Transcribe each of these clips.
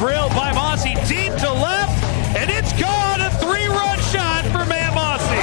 drilled by Mossy deep to left, and it's gone. A 3-run shot for Matt Mossy.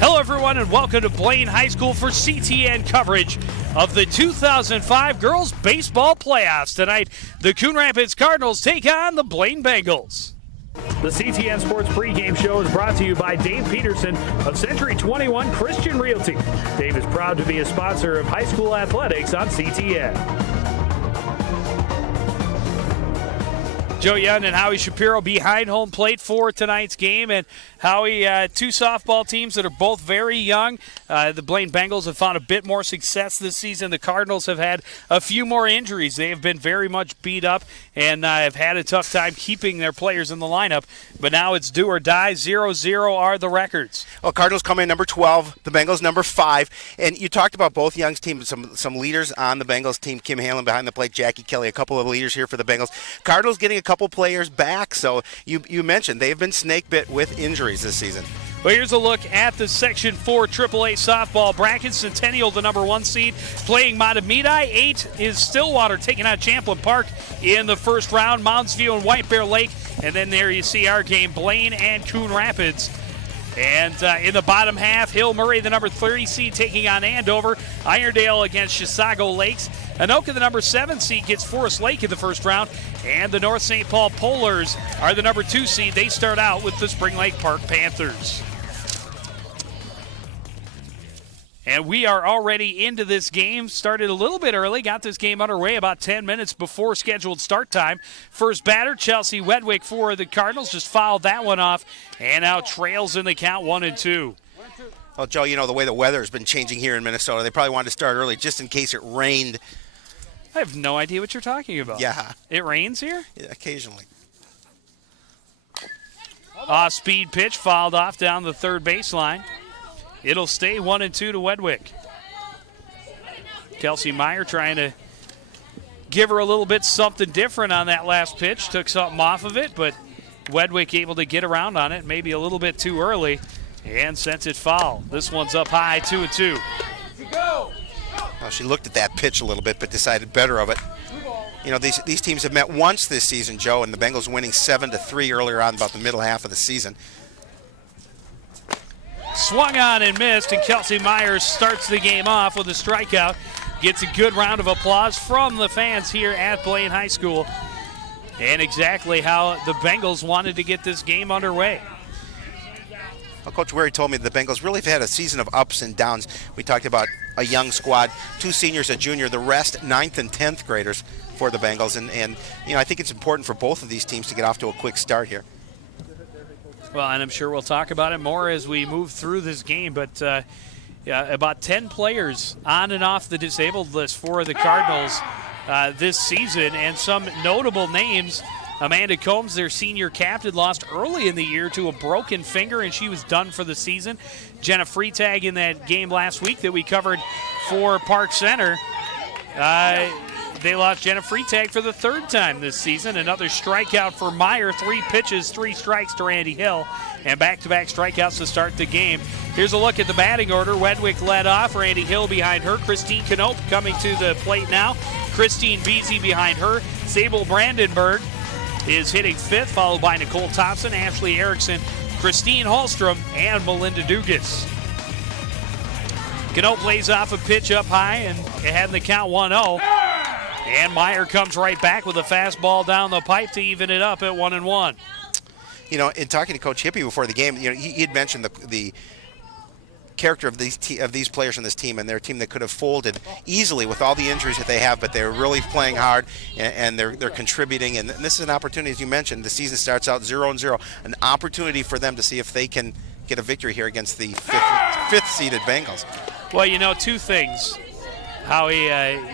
Hello, everyone, and welcome to Blaine High School for CTN coverage of the 2005 Girls Baseball Playoffs. Tonight, the Coon Rapids Cardinals take on the Blaine Bengals. The CTN Sports pregame show is brought to you by Dave Peterson of Century 21 Christian Realty. Dave is proud to be a sponsor of high school athletics on CTN. Joe Young and Howie Shapiro behind home plate for tonight's game. And Howie, two softball teams that are both very young. The Blaine Bengals have found a bit more success this season. The Cardinals have had a few more injuries. They have been very much beat up and have had a tough time keeping their players in the lineup. But now it's do or die. 0-0 are the records. Well, Cardinals come in number 12, the Bengals number 5. And you talked about both Young's teams, some leaders on the Bengals team. Kim Hanlon behind the plate, Jackie Kelly, a couple of leaders here for the Bengals. Cardinals getting a couple players back. So you mentioned they've been snake bit with injuries this season. Well, here's a look at the Section 4 AAA softball bracket. Centennial, the number 1 seed, playing Matamidi. 8 is Stillwater taking on Champlin Park in the first round. Mounds View and White Bear Lake. And then there you see our game, Blaine and Coon Rapids. And in the bottom half, Hill Murray, the number 30 seed, taking on Andover. Irondale against Chisago Lakes. Anoka, the number 7 seed, gets Forest Lake in the first round. And the North St. Paul Polars are the number 2 seed. They start out with the Spring Lake Park Panthers. And we are already into this game. Started a little bit early. Got this game underway about 10 minutes before scheduled start time. First batter, Chelsea Wedwick for the Cardinals. Just fouled that one off. And now trails in the count 1-2. Well, Joe, you know the way the weather has been changing here in Minnesota. They probably wanted to start early just in case it rained. I have no idea what you're talking about. Yeah. It rains here? Yeah, occasionally. Off-speed pitch fouled off down the third baseline. It'll stay 1-2 to Wedwick. Kelsey Meyer trying to give her a little bit something different on that last pitch. Took something off of it, but Wedwick able to get around on it, maybe a little bit too early, and sends it foul. This one's up high, 2-2. Well, she looked at that pitch a little bit, but decided better of it. You know, these teams have met once this season, Joe, and the Bengals winning 7-3 earlier on, about the middle half of the season. Swung on and missed, and Kelsey Myers starts the game off with a strikeout. Gets a good round of applause from the fans here at Blaine High School. And exactly how the Bengals wanted to get this game underway. Well, Coach Wary told me the Bengals really have had a season of ups and downs. We talked about a young squad, 2 seniors, a junior, the rest 9th and 10th graders for the Bengals. And you know, I think it's important for both of these teams to get off to a quick start here. Well, and I'm sure we'll talk about it more as we move through this game, but about 10 players on and off the disabled list for the Cardinals this season, and some notable names. Amanda Combs, their senior captain, lost early in the year to a broken finger, and she was done for the season. Jenna Freitag in that game last week that we covered for Park Center. They lost Jenna Freitag for the 3rd time this season. Another strikeout for Meyer. 3 pitches, 3 strikes to Randy Hill. And back-to-back strikeouts to start the game. Here's a look at the batting order. Wedwick led off. Randy Hill behind her. Christine Knope coming to the plate now. Christine Beasy behind her. Sable Brandenburg is hitting 5th, followed by Nicole Thompson, Ashley Erickson, Christine Hallstrom, and Melinda Dugas. Knope lays off a pitch up high and ahead in the count 1-0. And Meyer comes right back with a fastball down the pipe to even it up at 1-1. You know, in talking to Coach Hippie before the game, you know, he had mentioned the character of these players on this team, and their team that could have folded easily with all the injuries that they have, but they're really playing hard and they're contributing. And this is an opportunity, as you mentioned. The season starts out 0-0, an opportunity for them to see if they can get a victory here against the fifth seeded Bengals. Well, you know, 2 things. Howie,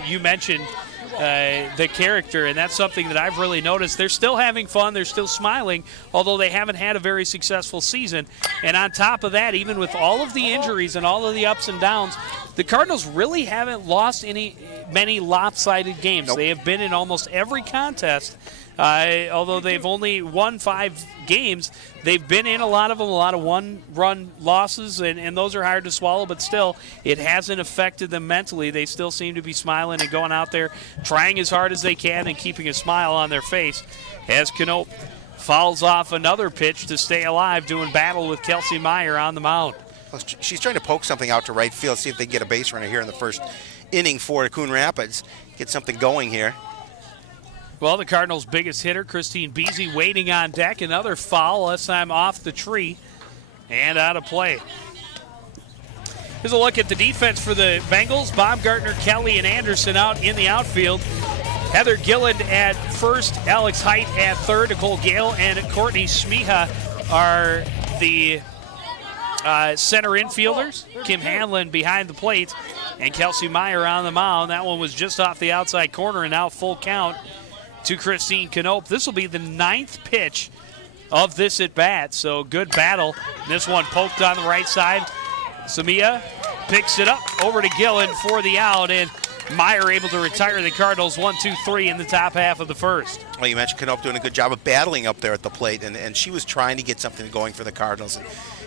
you mentioned the character, and that's something that I've really noticed. They're still having fun. They're still smiling, although they haven't had a very successful season. And on top of that, even with all of the injuries and all of the ups and downs, the Cardinals really haven't lost many lopsided games. Nope. They have been in almost every contest. Although they've only won 5 games, they've been in a lot of them, a lot of one-run losses, and those are hard to swallow, but still, it hasn't affected them mentally. They still seem to be smiling and going out there, trying as hard as they can and keeping a smile on their face as Knope fouls off another pitch to stay alive, doing battle with Kelsey Meyer on the mound. She's trying to poke something out to right field, see if they can get a base runner here in the first inning for Coon Rapids. Get something going here. Well, the Cardinals' biggest hitter, Christine Beasy, waiting on deck. Another foul, this time off the tree and out of play. Here's a look at the defense for the Bengals. Baumgartner, Kelly, and Anderson out in the outfield. Heather Gilland at first, Alex Height at third, Nicole Gale and Courtney Smiha are the center infielders. Kim Hanlon behind the plate and Kelsey Meyer on the mound. That one was just off the outside corner and now full count to Christine Knope. This will be the 9th pitch of this at bat, so good battle. This one poked on the right side. Samia picks it up over to Gillen for the out, and Meyer able to retire the Cardinals 1-2-3 in the top half of the first. Well, you mentioned Knope doing a good job of battling up there at the plate, and she was trying to get something going for the Cardinals.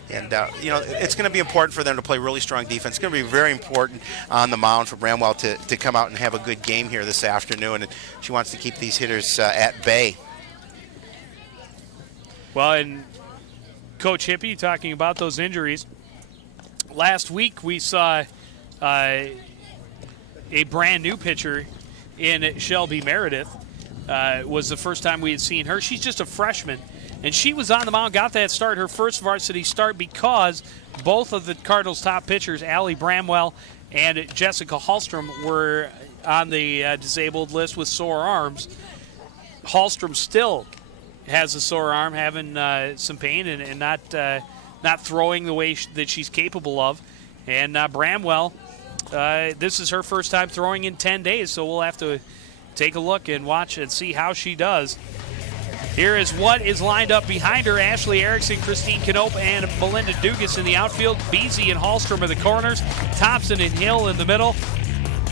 And you know, it's going to be important for them to play really strong defense. It's going to be very important on the mound for Bramwell to come out and have a good game here this afternoon. And she wants to keep these hitters at bay. Well, and Coach Hippie talking about those injuries. Last week we saw a brand new pitcher in Shelby Meredith. Was the first time we had seen her. She's just a freshman. And she was on the mound, got that start, her first varsity start, because both of the Cardinals' top pitchers, Allie Bramwell and Jessica Hallstrom, were on the disabled list with sore arms. Hallstrom still has a sore arm, having some pain and not throwing the way that she's capable of. And Bramwell, this is her first time throwing in 10 days, so we'll have to take a look and watch and see how she does. Here is what is lined up behind her. Ashley Erickson, Christine Knope, and Melinda Dugas in the outfield. Beasy and Hallstrom are the corners. Thompson and Hill in the middle.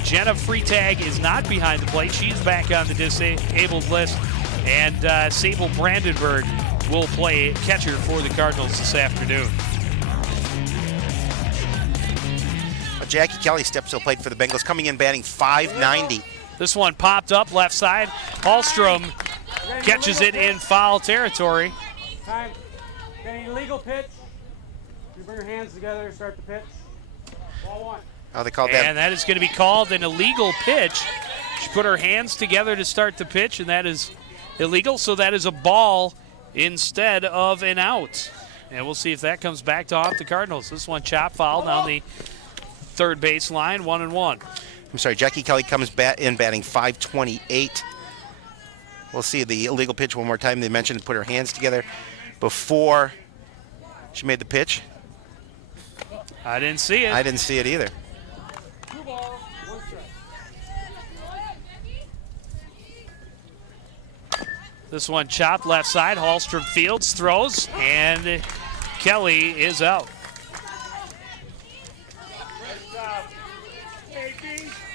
Jenna Freitag is not behind the plate. She's back on the disabled list. And Sable Brandenburg will play catcher for the Cardinals this afternoon. Jackie Kelly steps to the plate for the Bengals, coming in batting .590. This one popped up left side. Hallstrom catches it in foul territory. Time. Okay, illegal pitch. You bring your hands together and start the pitch. Ball one. Oh, they called that. And that is going to be called an illegal pitch. She put her hands together to start the pitch, and that is illegal. So that is a ball instead of an out. And we'll see if that comes back to haunt the Cardinals. This one chop foul down the third base line, 1-1. I'm sorry, Jackie Kelly comes in batting .528. We'll see the illegal pitch one more time. They mentioned put her hands together before she made the pitch. I didn't see it. I didn't see it either. This one chopped left side. Hallstrom fields, throws, and Kelly is out.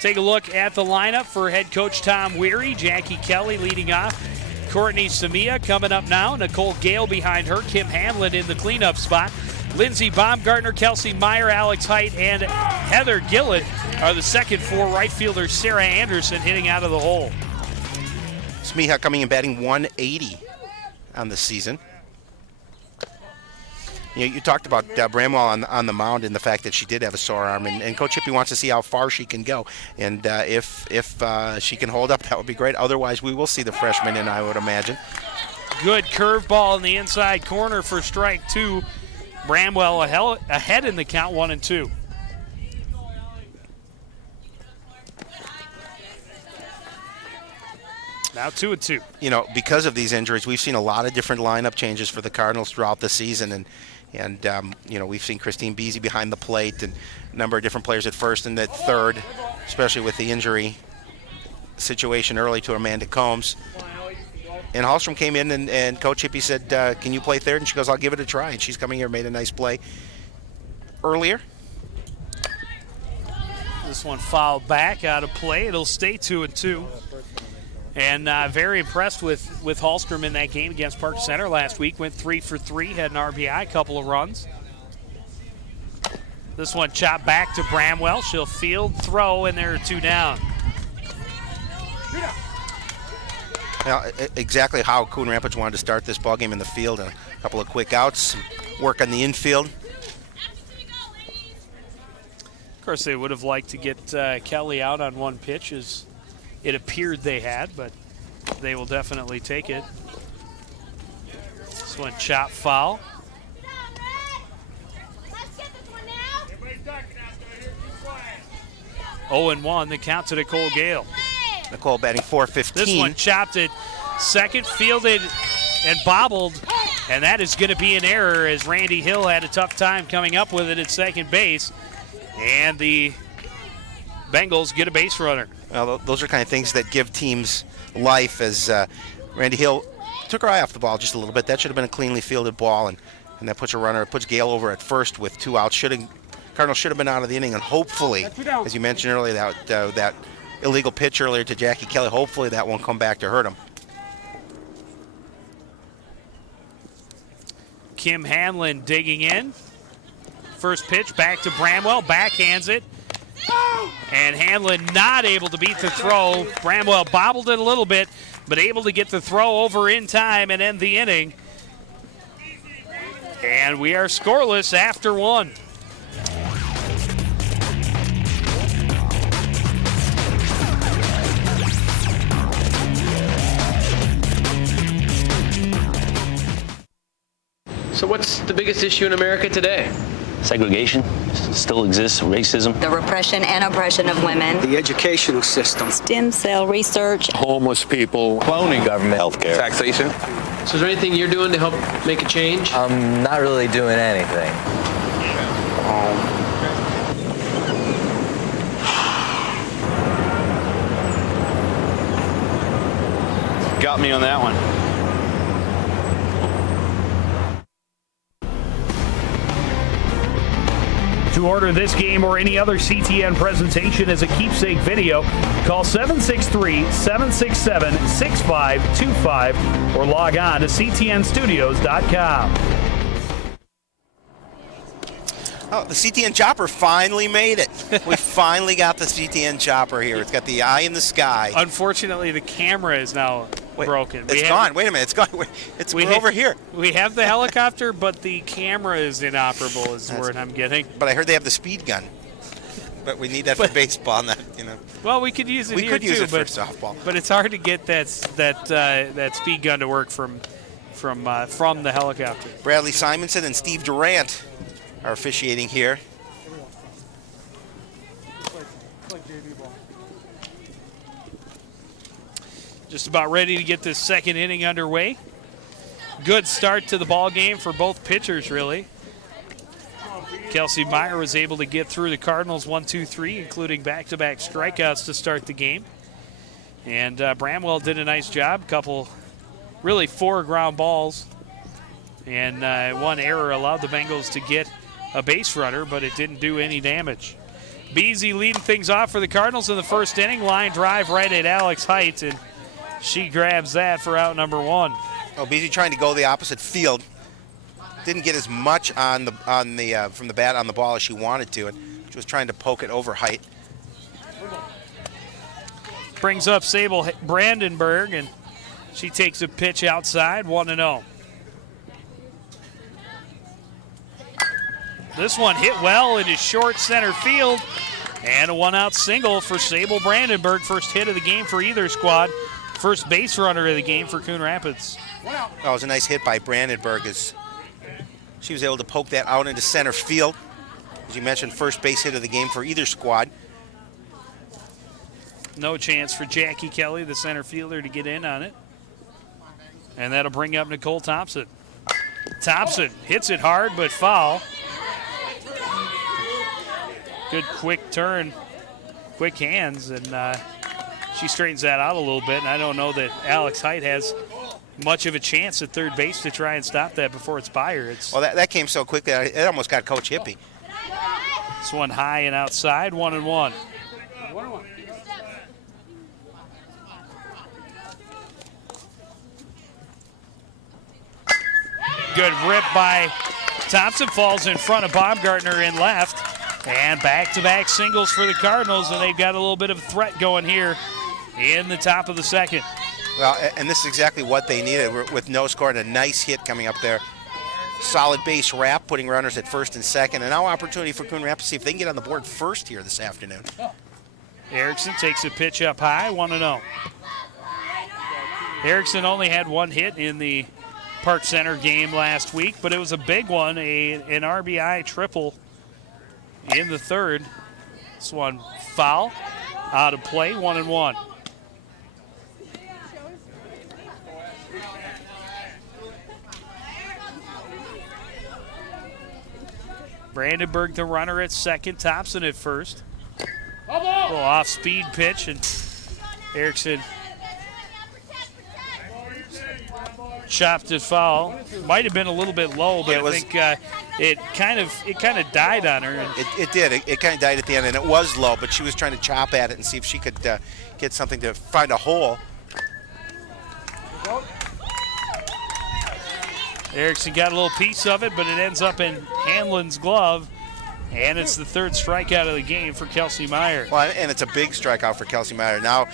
Take a look at the lineup for head coach Tom Weary. Jackie Kelly leading off. Courtney Samia coming up now. Nicole Gale behind her. Kim Hanlon in the cleanup spot. Lindsey Baumgartner, Kelsey Meyer, Alex Height, and Heather Gillett are the second four right fielders. Sarah Anderson hitting out of the hole. Smiha coming in batting .180 on the season. You know, you talked about Bramwell on the mound and the fact that she did have a sore arm, and Coach Hippie wants to see how far she can go. And if she can hold up, that would be great. Otherwise, we will see the freshman in, I would imagine. Good curveball in the inside corner for strike two. Bramwell ahead in the count, 1-2. Now 2-2. You know, because of these injuries, we've seen a lot of different lineup changes for the Cardinals throughout the season, and you know, we've seen Christine Beasy behind the plate and a number of different players at first and at third, especially with the injury situation early to Amanda Combs. And Hallstrom came in, and Coach Hippie said, can you play third? And she goes, I'll give it a try. And she's coming here, made a nice play earlier. This one fouled back out of play. It'll stay 2-2. And very impressed with Hallstrom in that game against Park Center last week. Went 3 for 3, had an RBI, couple of runs. This one chopped back to Bramwell. She'll field, throw, and there are 2 down. Now, exactly how Coon Rapids wanted to start this ballgame in the field. A couple of quick outs, work on the infield. Of course, they would have liked to get Kelly out on one pitch, as it appeared they had, but they will definitely take it. This one chop foul. 0-1, the count to Nicole Gale. Nicole batting .415. This one chopped it second, fielded and bobbled, and that is going to be an error, as Randy Hill had a tough time coming up with it at second base, and the Bengals get a base runner. Well, those are kind of things that give teams life, as Randy Hill took her eye off the ball just a little bit. That should have been a cleanly fielded ball, and that puts a runner, puts Gale over at first with 2 outs. Cardinals should have been out of the inning, and hopefully, as you mentioned earlier, that illegal pitch earlier to Jackie Kelly, hopefully that won't come back to hurt him. Kim Hanlon digging in. First pitch back to Bramwell, backhands it. And Hanlon not able to beat the throw. Bramwell bobbled it a little bit, but able to get the throw over in time and end the inning. And we are scoreless after 1. So what's the biggest issue in America today? Segregation still exists, racism. The repression and oppression of women. The educational system. Stem cell research. Homeless people. Cloning government. Healthcare. Taxation. So is there anything you're doing to help make a change? I'm not really doing anything. Got me on that one. To order this game or any other CTN presentation as a keepsake video, call 763-767-6525 or log on to ctnstudios.com. Oh, the CTN chopper finally made it. We finally got the CTN chopper here. It's got the eye in the sky. Unfortunately, the camera is now broken. It's gone. Wait a minute. It's gone. We're over here. We have the helicopter, but the camera is inoperable, is the word I'm getting. But I heard they have the speed gun. But we need that for baseball, not, Well, we could use it we here could use too, it for softball. But it's hard to get that speed gun to work from the helicopter. Bradley Simonson and Steve Durant are officiating here. Just about ready to get this second inning underway. Good start to the ball game for both pitchers, really. Kelsey Meyer was able to get through the Cardinals 1-2-3, including back-to-back strikeouts to start the game. And Bramwell did a nice job. Really 4 ground balls. And 1 error allowed the Bengals to get a base runner, but it didn't do any damage. Beasy leading things off for the Cardinals in the first inning. Line drive right at Alex Height, and she grabs that for out number 1. Oh, Beasy trying to go the opposite field. Didn't get as much from the bat on the ball as she wanted to, and she was trying to poke it over Height. Brings up Sable Brandenburg, and she takes a pitch outside, 1-0. This one hit well into short center field, and a 1-out single for Sable Brandenburg. First hit of the game for either squad. First base runner of the game for Coon Rapids. That was a nice hit by Brandenburg, as she was able to poke that out into center field. As you mentioned, first base hit of the game for either squad. No chance for Jackie Kelly, the center fielder, to get in on it. And that'll bring up Nicole Thompson. Thompson hits it hard, but foul. Good quick turn, quick hands, and she straightens that out a little bit, and I don't know that Alex Height has much of a chance at third base to try and stop that before it's by her. Well, that came so quickly, it almost got Coach hippie. This one high and outside, 1-1. 1-1. Good rip by Thompson, falls in front of Baumgartner in left. And back-to-back singles for the Cardinals, and they've got a little bit of a threat going here in the top of the second. Well, and this is exactly what they needed with no score and a nice hit coming up there. Solid base wrap, putting runners at first and second, and now opportunity for Coon Rapids to see if they can get on the board first here this afternoon. Erickson takes a pitch up high, 1-0. Erickson only had one hit in the Park Center game last week, but it was a big one, an RBI triple in the third. This one foul, out of play, 1-1. Brandenburg the runner at second, Thompson at first. A little off-speed pitch, and Erickson chopped it foul. Might have been a little bit low, but I think it kind of died on her. It did. It kind of died at the end, and it was low, but she was trying to chop at it and see if she could get something to find a hole. Erickson got a little piece of it, but it ends up in Hanlon's glove, and it's the third strikeout of the game for Kelsey Meyer. Well, and it's a big strikeout for Kelsey Meyer. Now,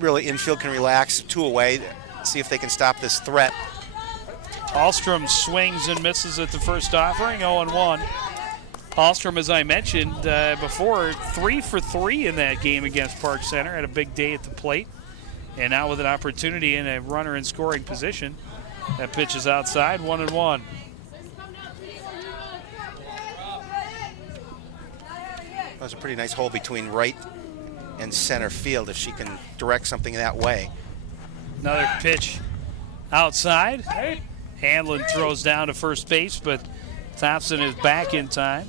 really, infield can relax, 2 away, see if they can stop this threat. Hallstrom swings and misses at the first offering, 0-1. Hallstrom, as I mentioned before, 3 for 3 in that game against Park Center, had a big day at the plate, and now with an opportunity in a runner in scoring position. That pitch is outside, 1-1. That was a pretty nice hole between right and center field if she can direct something that way. Another pitch outside. Hanlon throws down to first base, but Thompson is back in time.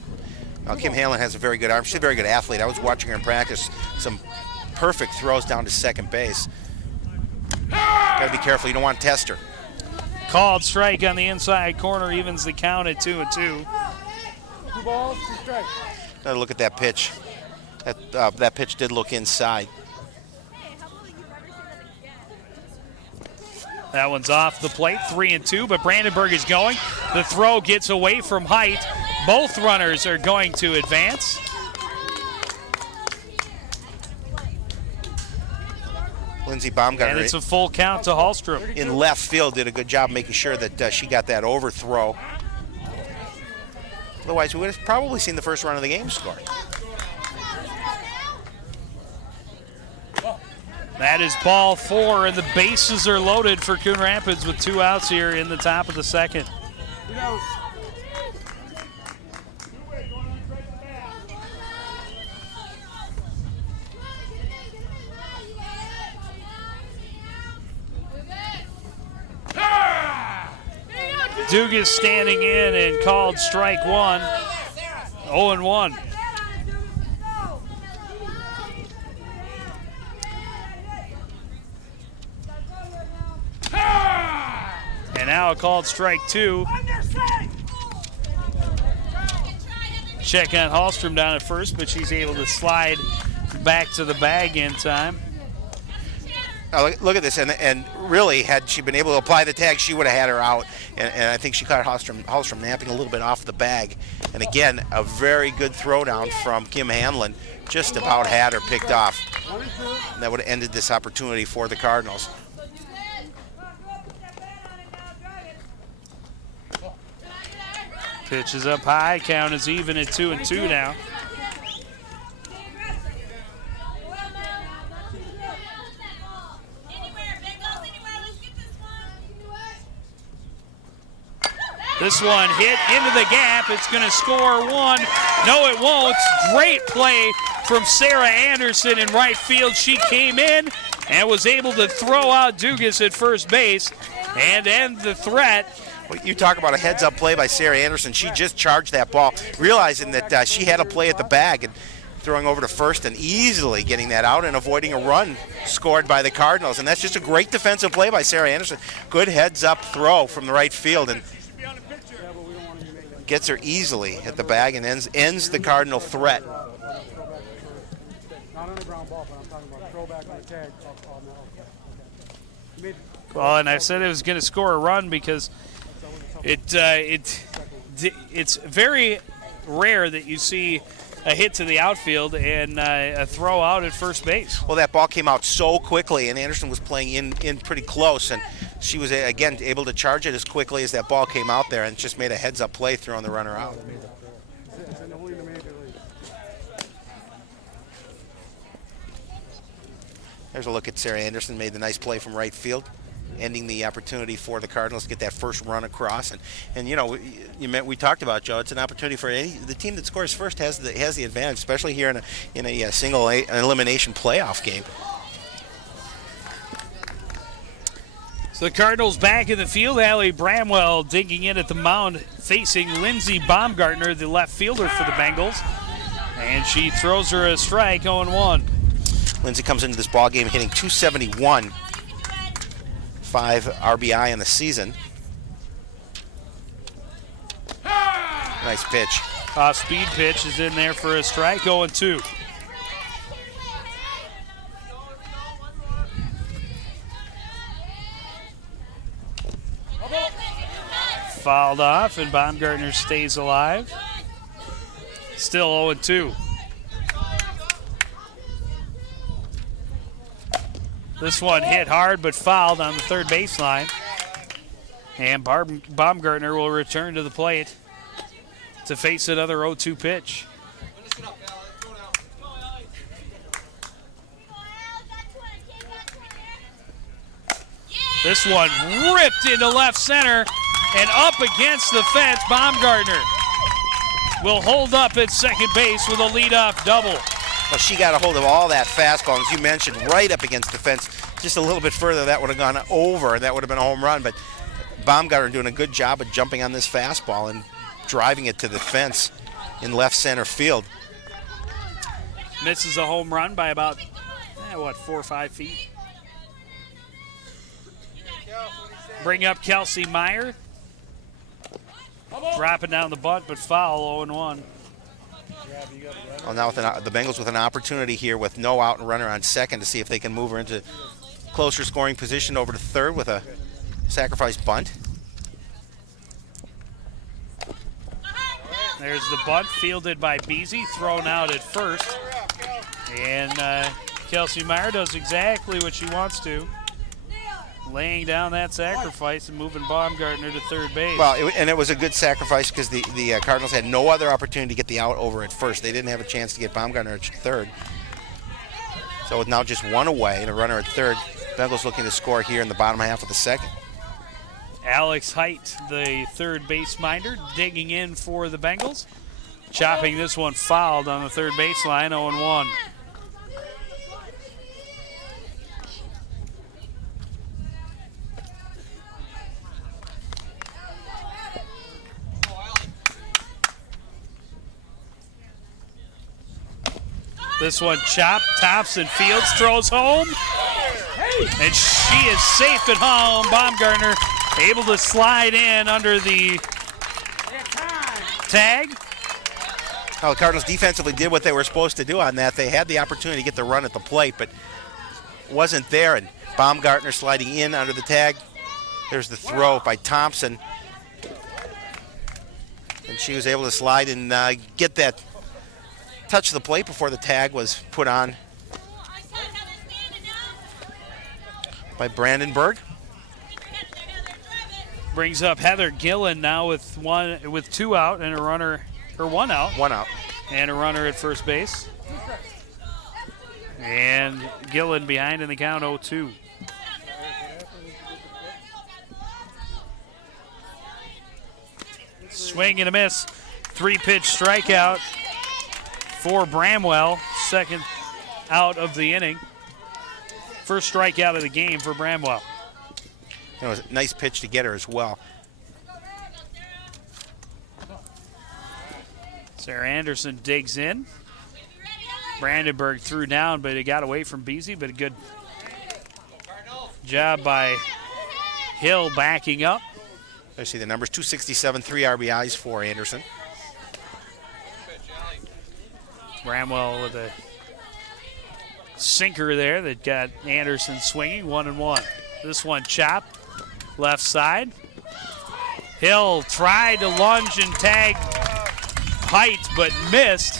Well, Kim Hanlon has a very good arm. She's a very good athlete. I was watching her in practice. Some perfect throws down to second base. Got to be careful. You don't want to test her. Called strike on the inside corner, evens the count at 2-2. 2 balls, 2 strikes. Another look at that pitch. That pitch did look inside. That one's off the plate, 3-2, but Brandenburg is going. The throw gets away from Height. Both runners are going to advance. Lindsey Baumgartner. And it's a full count to Hallstrom. In left field did a good job making sure that she got that overthrow. Otherwise, we would have probably seen the first run of the game scored. That is ball 4, and the bases are loaded for Coon Rapids with 2 outs here in the top of the second. Dugas standing in and called strike 1, 0-1. And now a called strike 2. Check on Hallstrom down at first, but she's able to slide back to the bag in time. Oh, look at this, and really, had she been able to apply the tag, she would have had her out. And I think she caught Hallstrom napping a little bit off the bag. And again, a very good throwdown from Kim Hanlon. Just about had her picked off. And that would have ended this opportunity for the Cardinals. Pitch is up high, count is even at 2-2 now. This one hit into the gap. It's going to score 1. No, it won't. Great play from Sarah Anderson in right field. She came in and was able to throw out Dugas at first base and end the threat. Well, you talk about a heads-up play by Sarah Anderson. She just charged that ball, realizing that she had a play at the bag. And throwing over to first and easily getting that out and avoiding a run scored by the Cardinals. And that's just a great defensive play by Sarah Anderson. Good heads-up throw from the right field and gets her easily at the bag and ends the Cardinal threat. Not on the ground ball, but I'm talking about throwback on the tag. Well, and I said it was going to score a run because it's very rare that you see a hit to the outfield and a throw out at first base. Well, that ball came out so quickly, and Anderson was playing in pretty close, and she was, again, able to charge it as quickly as that ball came out there and just made a heads-up play throwing the runner out. There's a look at Sarah Anderson, made the nice play from right field, ending the opportunity for the Cardinals to get that first run across. And you know, we talked about, Joe, it's an opportunity for the team that scores first has the advantage, especially here in a single elimination playoff game. So the Cardinals back in the field. Allie Bramwell digging in at the mound, facing Lindsey Baumgartner, the left fielder for the Bengals. And she throws her a strike, 0-1. Lindsey comes into this ball game hitting .271, 5 RBI in the season. Nice pitch. Speed pitch is in there for a strike, 0-2. Fouled off, and Baumgartner stays alive. Still 0-2. This one hit hard but fouled on the third baseline. And Baumgartner will return to the plate to face another 0-2 pitch. This one ripped into left center and up against the fence. Baumgartner will hold up at second base with a leadoff double. Well, she got a hold of all that fastball, as you mentioned, right up against the fence. Just a little bit further, that would have gone over, and that would have been a home run. But Baumgartner doing a good job of jumping on this fastball and driving it to the fence in left center field. Misses a home run by about, 4 or 5 feet. Bring up Kelsey Meyer. Dropping down the butt, but foul, 0-1. Well, now with the Bengals with an opportunity here with no out and runner on second to see if they can move her into closer scoring position over to third with a sacrifice bunt. There's the bunt fielded by Beasy, thrown out at first. And Kelsey Meyer does exactly what she wants to, laying down that sacrifice and moving Baumgartner to third base. Well, and it was a good sacrifice because the Cardinals had no other opportunity to get the out over at first. They didn't have a chance to get Baumgartner at third. So with now just one away and a runner at third, Bengals looking to score here in the bottom half of the second. Alex Height, the third base minder, digging in for the Bengals. Chopping this one fouled on the third baseline, 0-1. This one chopped, tops and fields, throws home. And she is safe at home. Baumgartner able to slide in under the tag. Well, the Cardinals defensively did what they were supposed to do on that. They had the opportunity to get the run at the plate, but wasn't there. And Baumgartner sliding in under the tag. There's the throw by Thompson. And she was able to slide and get that touch the plate before the tag was put on by Brandenburg. Brings up Heather Gillen now with 2 out and a runner, or 1 out. 1 out. And a runner at first base. And Gillen behind in the count, 0-2. Swing and a miss. 3-pitch strikeout for Bramwell, second out of the inning. First strikeout of the game for Bramwell. It was a nice pitch to get her as well. Sarah Anderson digs in. Brandenburg threw down, but it got away from Beasy, but a good job by Hill backing up. I see the numbers, 267, 3 RBIs for Anderson. Bramwell with a sinker there that got Anderson swinging, 1-1. This one chopped left side. Hill tried to lunge and tag Height, but missed.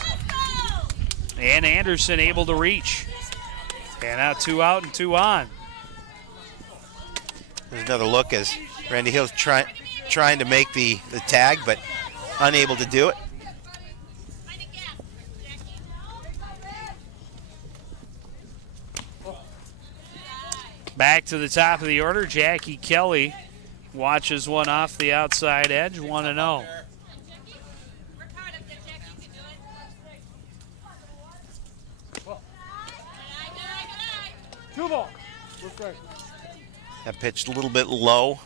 And Anderson able to reach. And now 2 out and 2 on. There's another look as Randy Hill's trying to make the tag, but unable to do it. Back to the top of the order, Jackie Kelly watches one off the outside edge, 1-0. 2 ball. That pitched a little bit low.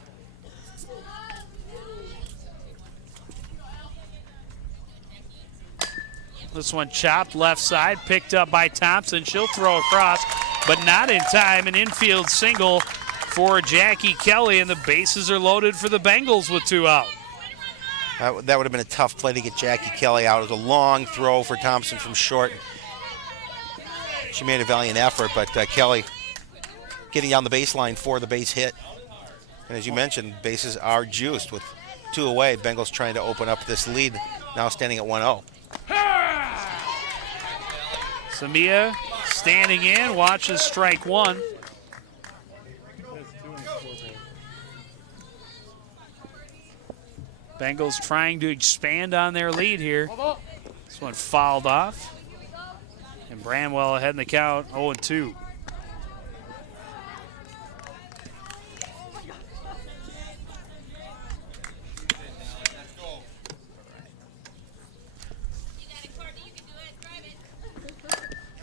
This one chopped left side, picked up by Thompson. She'll throw across, but not in time. An infield single for Jackie Kelly, and the bases are loaded for the Bengals with 2 out. That would have been a tough play to get Jackie Kelly out. It was a long throw for Thompson from short. She made a valiant effort, but Kelly getting down the baseline for the base hit. And as you mentioned, bases are juiced with 2 away. Bengals trying to open up this lead, now standing at 1-0. Samia standing in, watches strike 1. Bengals trying to expand on their lead here. This one fouled off. And Bramwell ahead in the count, 0-2.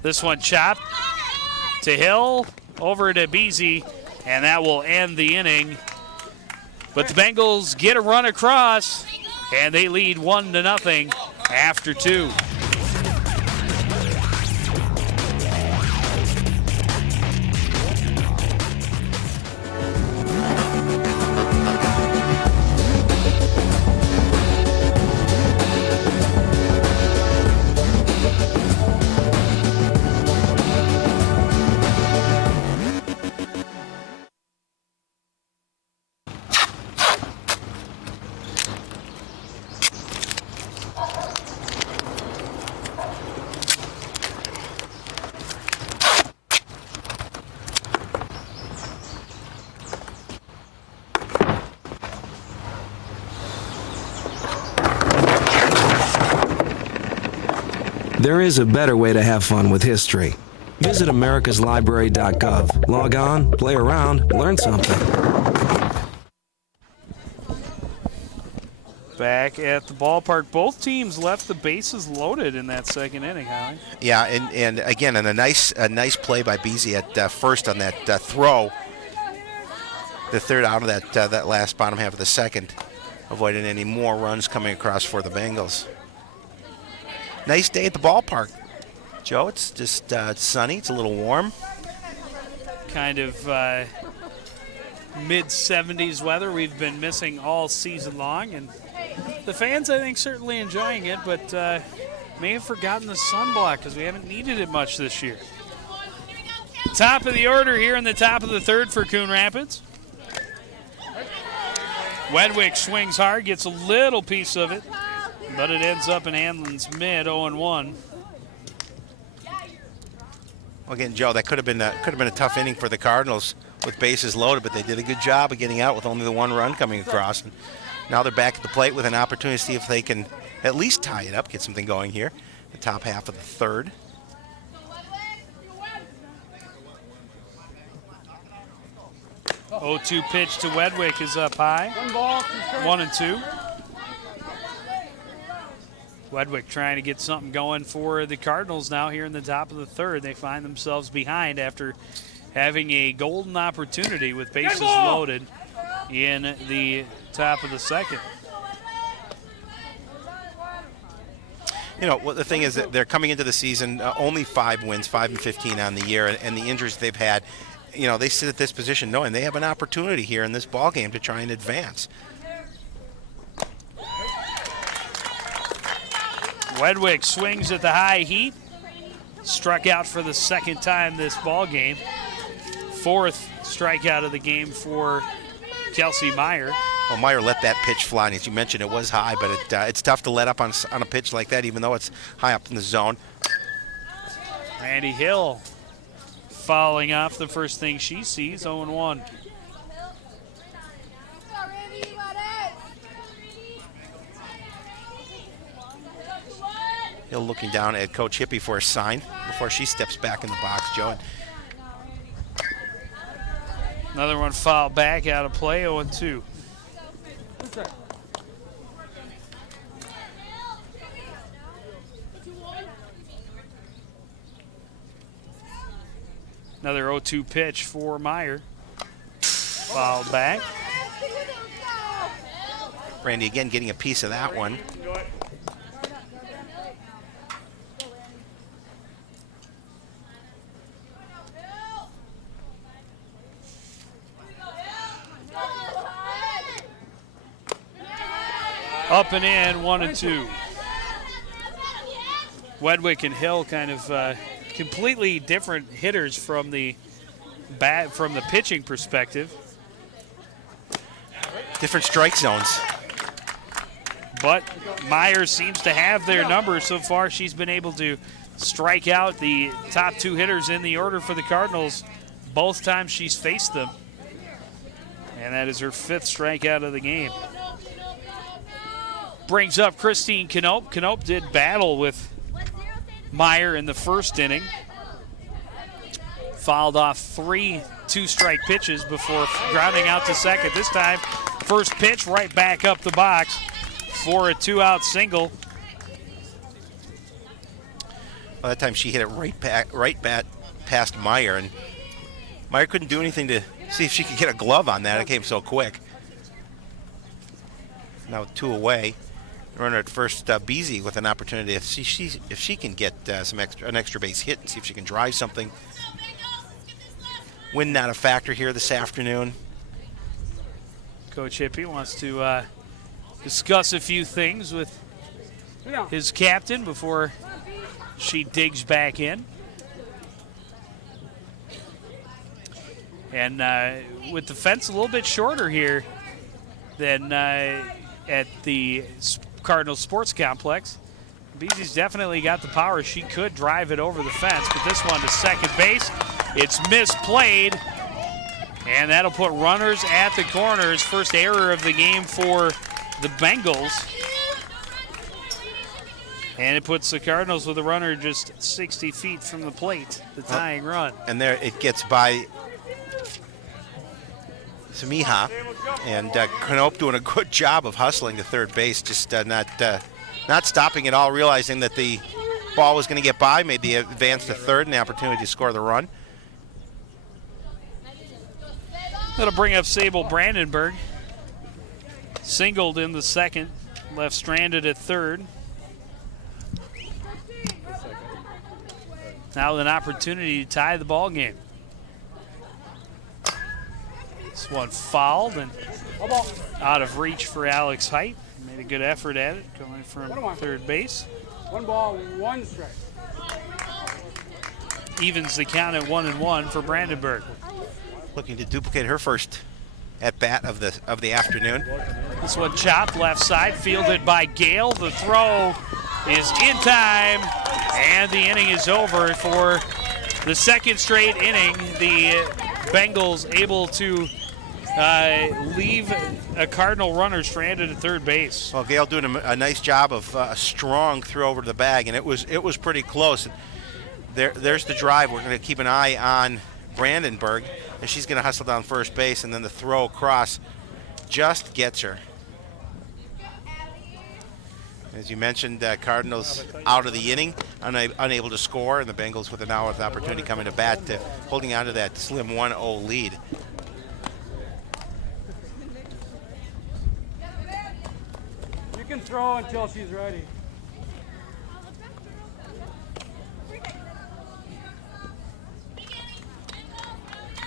This one chopped to Hill, over to Beasy, and that will end the inning. But the Bengals get a run across, and they lead 1-0 after 2. There is a better way to have fun with history. Visit americaslibrary.gov. Log on, play around, learn something. Back at the ballpark, both teams left the bases loaded in that second inning, Howie. Yeah, and again, and a nice play by Beasy at first on that throw. The third out of that last bottom half of the second, avoiding any more runs coming across for the Bengals. Nice day at the ballpark, Joe. It's just sunny. It's a little warm. Kind of mid-70s weather we've been missing all season long, and the fans, I think, certainly enjoying it, but may have forgotten the sunblock because we haven't needed it much this year. Top of the order here in the top of the third for Coon Rapids. Wedwick swings hard, gets a little piece of it, but it ends up in Hanlon's mid, 0-1. Well, again, Joe, that could have been a tough inning for the Cardinals with bases loaded, but they did a good job of getting out with only the 1 run coming across. And now they're back at the plate with an opportunity to see if they can at least tie it up, get something going here. The top half of the third. Oh, 0-2 pitch to Wedwick is up high. 1-2. Wedwick trying to get something going for the Cardinals now here in the top of the third. They find themselves behind after having a golden opportunity with bases loaded in the top of the second. You know, well, the thing is that they're coming into the season only 5 wins, 5-15 on the year, and the injuries they've had. You know, they sit at this position knowing they have an opportunity here in this ball game to try and advance. Wedwick swings at the high heat. Struck out for the second time this ball game. 4th strikeout of the game for Kelsey Meyer. Well, Meyer let that pitch fly, and as you mentioned, it was high, but it's tough to let up on a pitch like that, even though it's high up in the zone. Randy Hill fouling off the first thing she sees, 0-1. Hill looking down at Coach Hippie for a sign before she steps back in the box, Joe. Another one fouled back out of play, 0-2. Another 0-2 pitch for Meyer. Fouled back. Randy again getting a piece of that one. Up and in, 1-2. Wedwick and Hill kind of completely different hitters from the pitching perspective. Different strike zones. But Meyer seems to have their number so far. She's been able to strike out the top 2 hitters in the order for the Cardinals both times she's faced them. And that is her 5th strikeout of the game. Brings up Christine Knope. Knope did battle with Meyer in the first inning. Fouled off 3 2-strike pitches before grounding out to second. This time, first pitch right back up the box for a 2-out single. By that time, she hit it right past Meyer, and Meyer couldn't do anything to see if she could get a glove on that. It came so quick. Now 2 away. Runner at first, Beasy with an opportunity if she can get an extra base hit and see if she can drive something. Wind not a factor here this afternoon. Coach Hippie wants to discuss a few things with his captain before she digs back in. And with the fence a little bit shorter here than at the Cardinals Sports Complex, Beasy's definitely got the power. She could drive it over the fence, but this one to second base, it's misplayed, and that'll put runners at the corners. First error of the game for the Bengals. And it puts the Cardinals with a runner just 60 feet from the plate, the tying run. And there it gets by Samiha, and Knope doing a good job of hustling to third base, just not stopping at all, realizing that the ball was going to get by, made the advance to third and the opportunity to score the run. That'll bring up Sable Brandenburg. Singled in the second, left stranded at third. Now with an opportunity to tie the ball game. This one fouled and out of reach for Alex Height. Made a good effort at it, going from third base. 1 ball, 1 strike. Evens the count at 1-1 for Brandenburg. Looking to duplicate her first at bat of the afternoon. This one chopped left side, fielded by Gale. The throw is in time, and the inning is over. For the second straight inning, the Bengals able to leave a Cardinal runner stranded at third base. Well, Gale doing a nice job of a strong throw over to the bag, and it was pretty close. There's the drive. We're going to keep an eye on Brandenburg, and she's going to hustle down first base, and then the throw across just gets her. As you mentioned, Cardinals out of the inning, unable to score, and the Bengals with an hour of opportunity coming to bat, holding on to that slim 1-0 lead. You can throw until she's ready.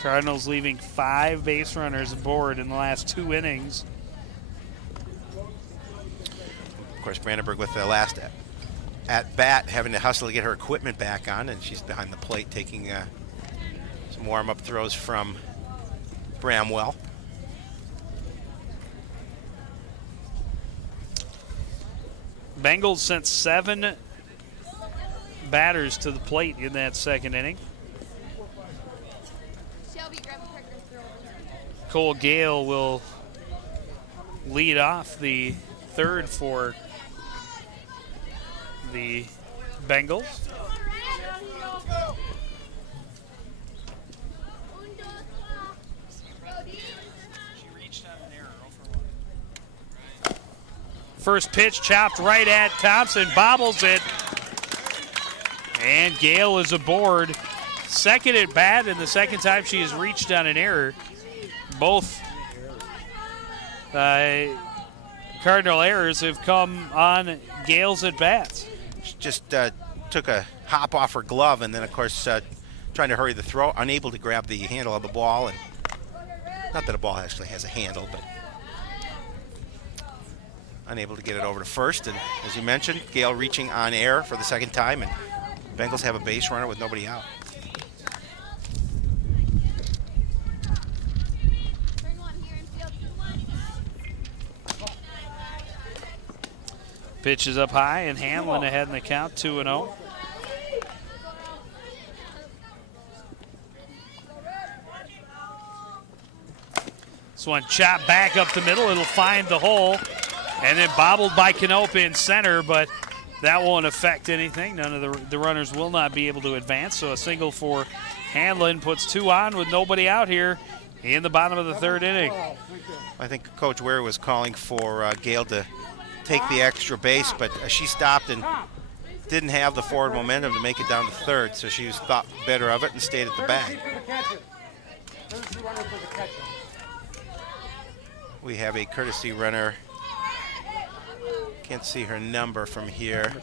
Cardinals leaving 5 base runners aboard in the last 2 innings. Of course, Brandenburg with the last at bat, having to hustle to get her equipment back on, and she's behind the plate taking some warm-up throws from Bramwell. Bengals sent 7 batters to the plate in that second inning. Cole Gale will lead off the third for the Bengals. First pitch chopped right at Thompson, bobbles it, and Gale is aboard. Second at bat, and the second time she has reached on an error. Both Cardinal errors have come on Gale's at bats. She just took a hop off her glove, and then, of course, trying to hurry the throw, unable to grab the handle of the ball. And not that a ball actually has a handle, but unable to get it over to first. And as you mentioned, Gale reaching on air for the second time, and Bengals have a base runner with nobody out. Pitch is up high, and Hamlin ahead in the count, 2-0. This one chopped back up the middle. It'll find the hole, and then bobbled by Canope in center, but that won't affect anything. None of the runners will not be able to advance, so a single for Hamlin puts 2 on with nobody out here in the bottom of the third inning. I think Coach Ware was calling for Gale to take the extra base, but she stopped and didn't have the forward momentum to make it down to third, so she thought better of it and stayed at the bag. We have a courtesy runner. Can't see her number from here.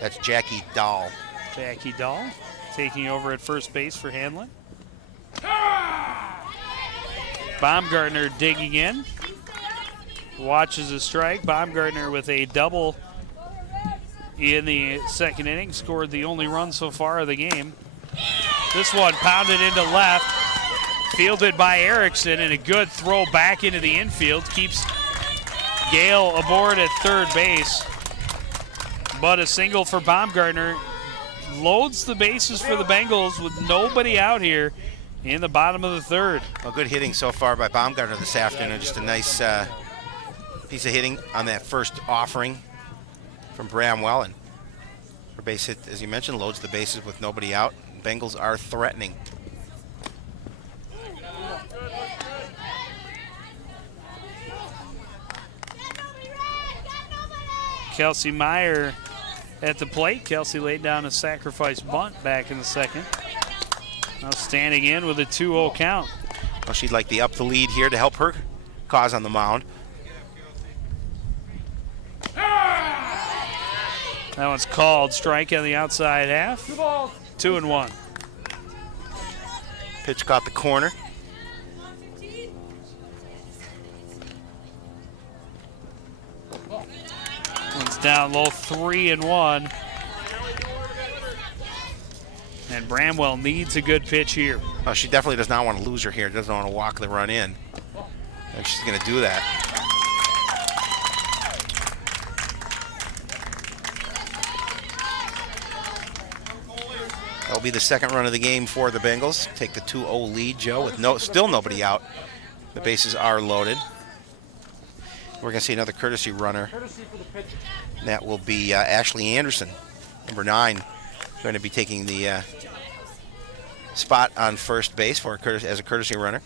That's Jackie Dahl. Jackie Dahl taking over at first base for Hamlin. Baumgartner digging in. Watches a strike. Baumgartner with a double in the second inning. Scored the only run so far of the game. This one pounded into left. Fielded by Erickson, and a good throw back into the infield. Keeps Gale aboard at third base. But a single for Baumgartner loads the bases for the Bengals with nobody out here in the bottom of the third. Well, good hitting so far by Baumgartner this afternoon. Just a nice piece of hitting on that first offering from Bramwell, and her base hit, as you mentioned, loads the bases with nobody out. Bengals are threatening. Kelsey Meyer at the plate. Kelsey laid down a sacrifice bunt back in the second. Now standing in with a 2-0 count. Well, she'd like the up the lead here to help her cause on the mound. That one's called. Strike on the outside half. 2-1. Pitch caught the corner. One's down low, 3-1. And Bramwell needs a good pitch here. Oh, she definitely does not want to lose her here. Doesn't want to walk the run in. And she's going to do that. That'll be the second run of the game for the Bengals. Take the 2-0 lead, Joe, with still nobody out. The bases are loaded. We're going to see another courtesy runner. And that will be Ashley Anderson, number 9, going to be taking the spot on first base for as a courtesy runner.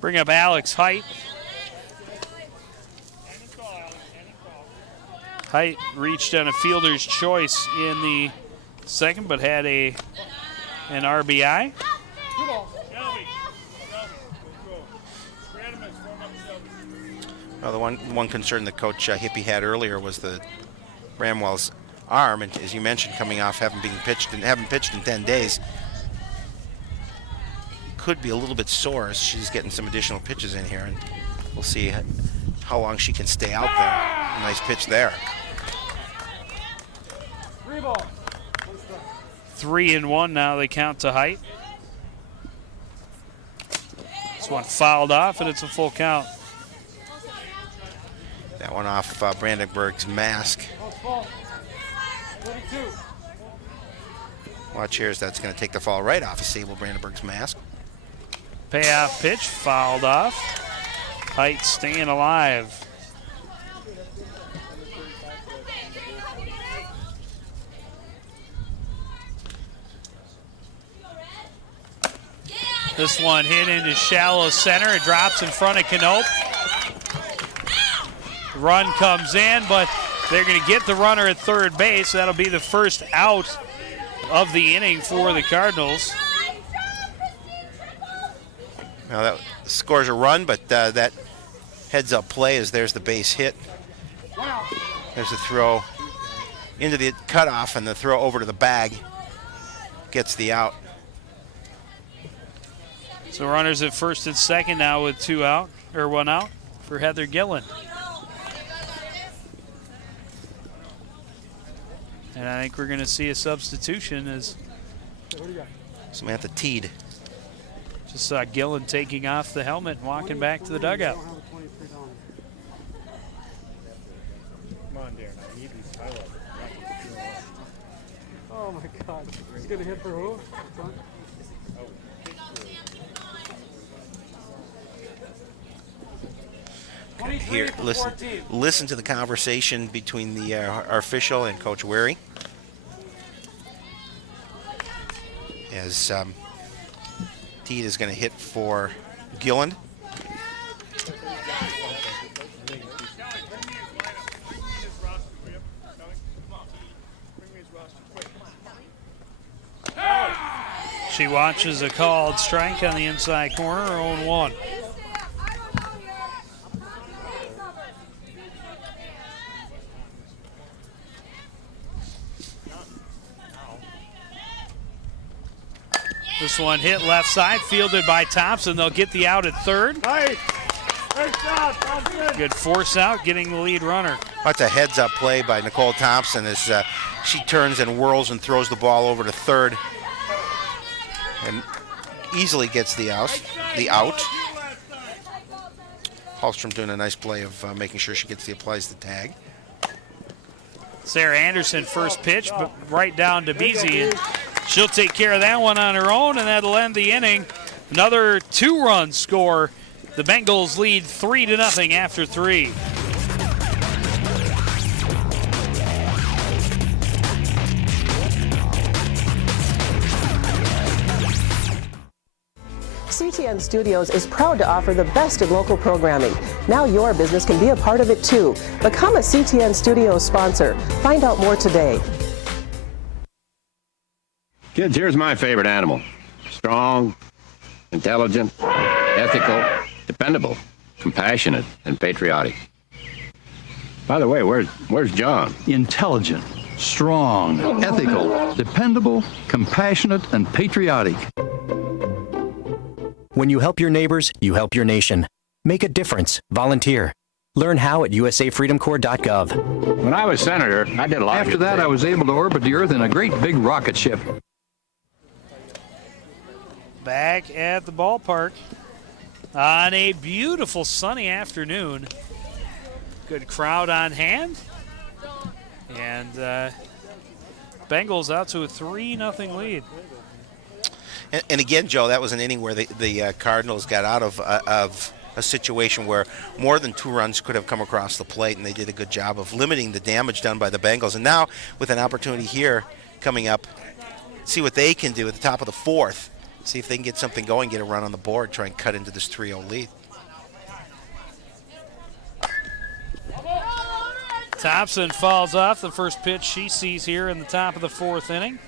Bring up Alex Height. Height reached on a fielder's choice in the second, but had an RBI. Well, the one concern that Coach Hippie had earlier was the Bramwell's arm, and as you mentioned, coming off having pitched in 10 days, could be a little bit sore as she's getting some additional pitches in here, and we'll see how long she can stay out there. A nice pitch there. 3 balls. 3-1 now. They count to Height. This one fouled off, and it's a full count. That one off Brandenburg's mask. 22. Watch here as that's going to take the fall right off of Sable Brandenburg's mask. Payoff pitch fouled off. Height staying alive. This one hit into shallow center. It drops in front of Knope. Run comes in, but they're going to get the runner at third base. That'll be the first out of the inning for the Cardinals. Now that scores a run, but that heads-up play as there's the base hit. There's the throw into the cutoff, and the throw over to the bag gets the out. So runners at first and second now with 1 out for Heather Gillen. And I think we're going to see a substitution as Samantha Teed. just saw Gillen taking off the helmet and walking back to the dugout. Come on, Darren. I need these highlights. Oh my God. He's going to hit for who? Here, listen to the conversation between the our official and Coach Wary. As Teed is going to hit for Gilland. She watches a called strike on the inside corner, 0-1. This one hit left side, fielded by Thompson. They'll get the out at third. Nice. Nice job, Thompson. Good force out, getting the lead runner. That's a heads-up play by Nicole Thompson as she turns and whirls and throws the ball over to third and easily gets the out. Hallstrom doing a nice play of making sure she applies the tag. Sarah Anderson first pitch, but right down to Beasy, and she'll take care of that one on her own, and that'll end the inning. Another 2-run score. The Bengals lead 3-0 after 3. CTN Studios is proud to offer the best in local programming. Now your business can be a part of it too. Become a CTN Studios sponsor. Find out more today. Kids, here's my favorite animal. Strong, intelligent, ethical, dependable, compassionate, and patriotic. By the way, where's John? Intelligent, strong, ethical, dependable, compassionate, and patriotic. When you help your neighbors, you help your nation. Make a difference. Volunteer. Learn how at usafreedomcorps.gov. When I was senator, I did a lot. After that, I was able to orbit the Earth in a great big rocket ship. Back at the ballpark on a beautiful sunny afternoon. Good crowd on hand. And Bengals out to a 3-0 lead. And again, Joe, that was an inning where the Cardinals got out of a situation where more than 2 runs could have come across the plate, and they did a good job of limiting the damage done by the Bengals. And now, with an opportunity here coming up, see what they can do at the top of the 4th. See if they can get something going, get a run on the board, try and cut into this 3-0 lead. Thompson falls off the first pitch she sees here in the top of the 4th inning.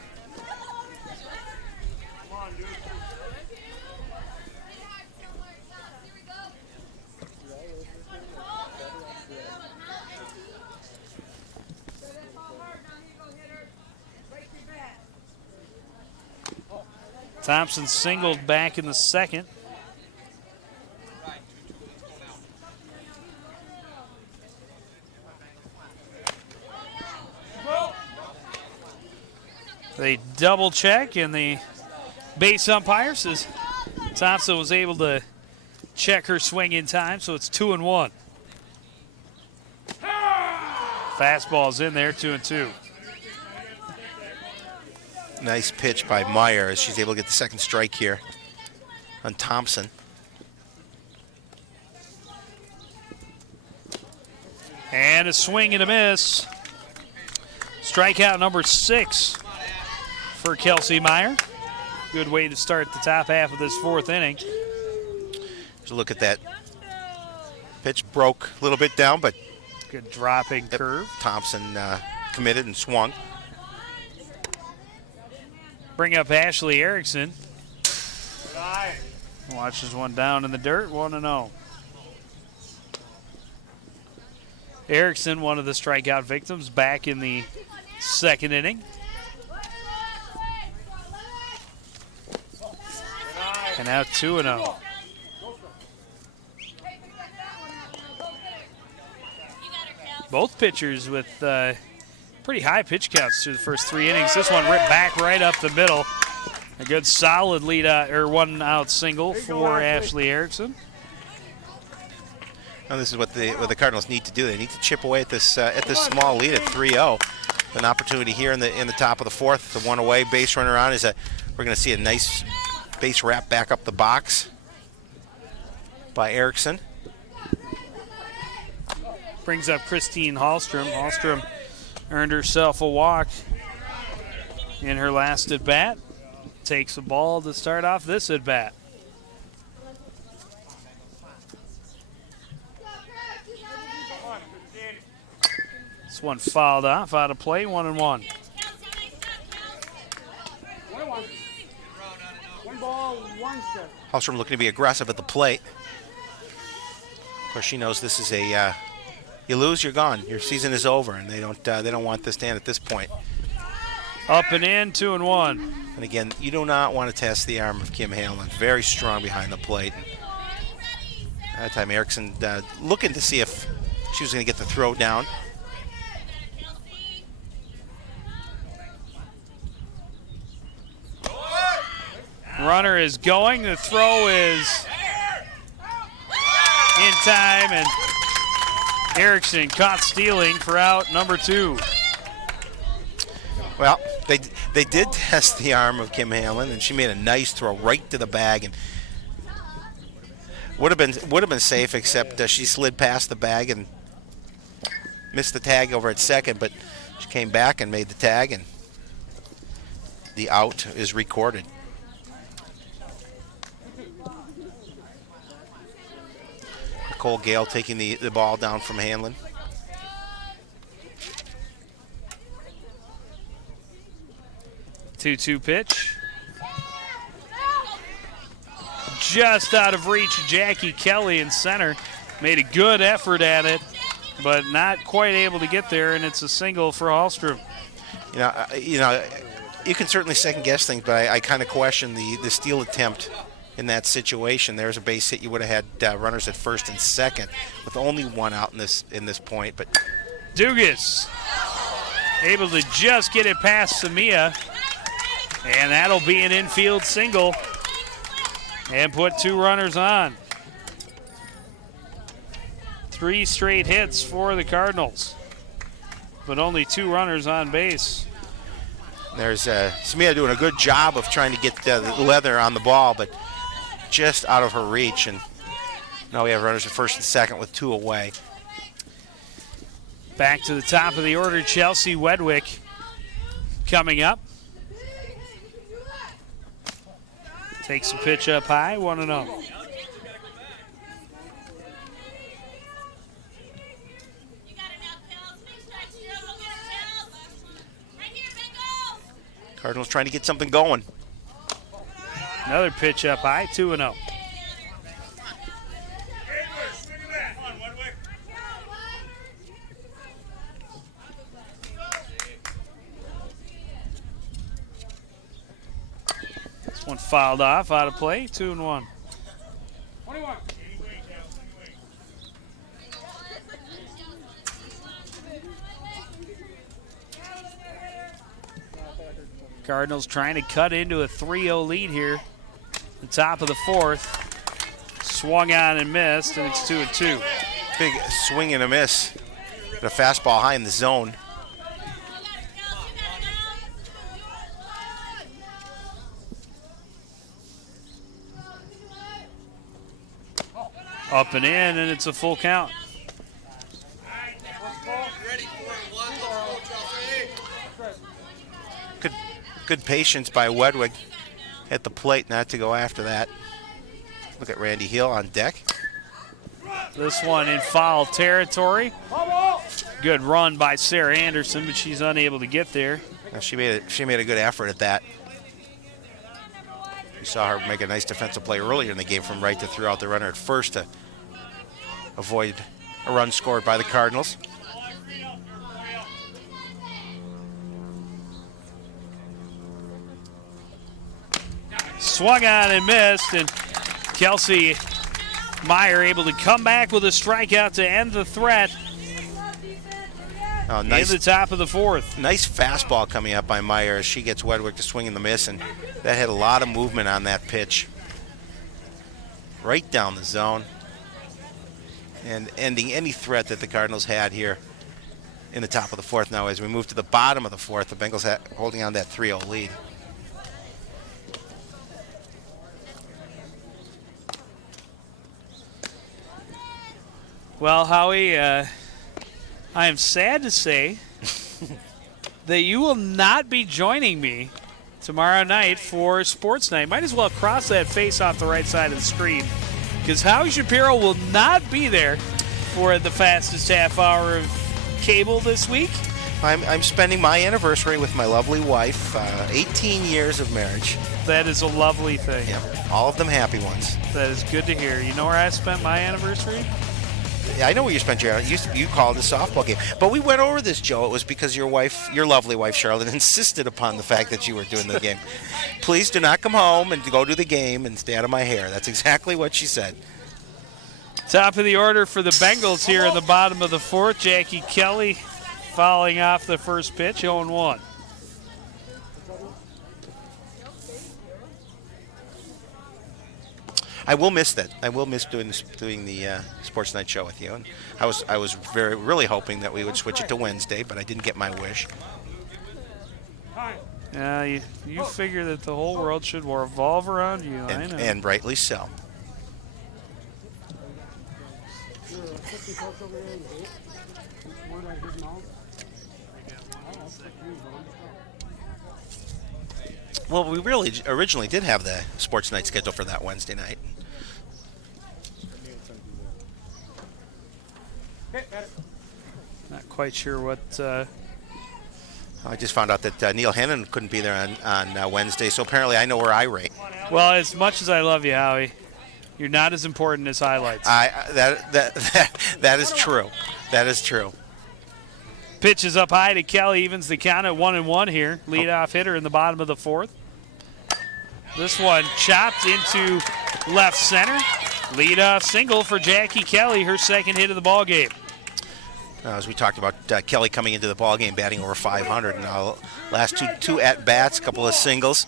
Thompson singled back in the second. They double check, and the base umpire says Thompson was able to check her swing in time, so it's 2-1. Fastball's in there, 2-2. Nice pitch by Meyer as she's able to get the second strike here on Thompson. And a swing and a miss. Strikeout number 6 for Kelsey Meyer. Good way to start the top half of this fourth inning. Just look at that. Pitch broke a little bit down, but good dropping curve. Thompson committed and swung. Bring up Ashley Erickson. Watches one down in the dirt, 1-0. Erickson, one of the strikeout victims, back in the second inning. And now 2-0. Both pitchers with pretty high pitch counts through the first 3 innings. This one ripped back right up the middle. A good solid lead out, or 1-out single for Ashley Erickson. Now this is what the Cardinals need to do. They need to chip away at this small lead at 3-0. An opportunity here in the top of the fourth. The one away base runner on is we're going to see a nice base wrap back up the box by Erickson. Brings up Christine Hallstrom. Hallstrom earned herself a walk in her last at bat. Takes a ball to start off this at bat. This one fouled off, out of play, 1-1. 1 ball, 1 strike. Hallstrom looking to be aggressive at the plate. Of course, she knows this is you lose, you're gone. Your season is over, and they don't want this to end at this point. Up and in, 2-1. And again, you do not want to test the arm of Kim Halen. Very strong behind the plate. That time, Erickson looking to see if she was going to get the throw down. Runner is going. The throw is in time, and Erickson caught stealing for out number 2. Well, they did test the arm of Kim Halen, and she made a nice throw right to the bag, and would have been safe, except she slid past the bag and missed the tag over at second, but she came back and made the tag, and the out is recorded. Nicole Gale taking the ball down from Hanlon. Two-two pitch. Just out of reach, Jackie Kelly in center. Made a good effort at it, but not quite able to get there, and it's a single for Hallstrom. You can certainly second guess things, but I kind of question the steal attempt in that situation. There's a base hit. You would have had runners at first and second with only 1 out in this point. But Dugas able to just get it past Samia, and that'll be an infield single and put 2 runners on. 3 straight hits for the Cardinals, but only 2 runners on base. There's Samia doing a good job of trying to get the leather on the ball, but just out of her reach. And now we have runners at first and second with 2 away. Back to the top of the order, Chelsea Wedwick coming up. Takes a pitch up high, 1-0. Cardinals trying to get something going. Another pitch up high, 2-0. One fouled off, out of play, 2-1. 21. Cardinals trying to cut into a 3-0 lead here. The top of the fourth. Swung on and missed, and it's 2-2. Big swing and a miss. A fastball high in the zone. Up and in, and it's a full count. Good patience by Wedwig at the plate not to go after that. Look at Randy Hill on deck. This one in foul territory. Good run by Sarah Anderson, but she's unable to get there. And she made a good effort at that. You saw her make a nice defensive play earlier in the game from right to throw out the runner at first to avoid a run scored by the Cardinals. Swung on and missed, and Kelsey Meyer able to come back with a strikeout to end the threat. Oh, nice. In the top of the fourth. Nice fastball coming up by Meyer as she gets Wedwick to swing and the miss, and that had a lot of movement on that pitch. Right down the zone. And ending any threat that the Cardinals had here in the top of the fourth. Now as we move to the bottom of the fourth, the Bengals holding on that 3-0 lead. Well, Howie, I am sad to say that you will not be joining me tomorrow night for Sports Night. Might as well cross that face off the right side of the screen, because Howie Shapiro will not be there for the fastest half hour of cable this week. I'm spending my anniversary with my lovely wife, 18 years of marriage. That is a lovely thing. Yeah, all of them happy ones. That is good to hear. You know where I spent my anniversary? I know where you spent your. You called a softball game, but we went over this, Joe. It was because your wife, your lovely wife Charlotte, insisted upon the fact that you were doing the game. Please do not come home and go to the game and stay out of my hair. That's exactly what she said. Top of the order for the Bengals here in the bottom of the fourth. Jackie Kelly fouling off the first pitch, 0-1. I will miss that. I will miss doing the Sports Night show with you. And I was really hoping that we would switch it to Wednesday, but I didn't get my wish. You figure that the whole world should revolve around you. I know. And rightly so. Well, we really originally did have the Sports Night schedule for that Wednesday night. Not quite sure what... I just found out that Neil Hannon couldn't be there on Wednesday, so apparently I know where I rate. Well, as much as I love you, Howie, you're not as important as highlights. That is true. That is true. Pitch is up high to Kelly, evens the count at 1-1 here. Leadoff hitter in the bottom of the fourth. This one chopped into left center. Leadoff single for Jackie Kelly, her second hit of the ball game. As we talked about, Kelly coming into the ball game batting over 500. Now, last two at bats, couple of singles,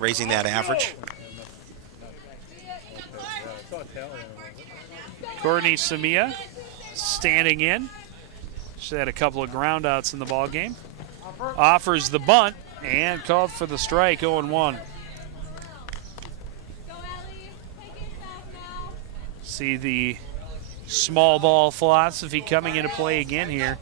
raising that average. Courtney Samia standing in. She had a couple of ground outs in the ball game. Offers the bunt and called for the strike, 0-1. See the small ball philosophy coming into play again here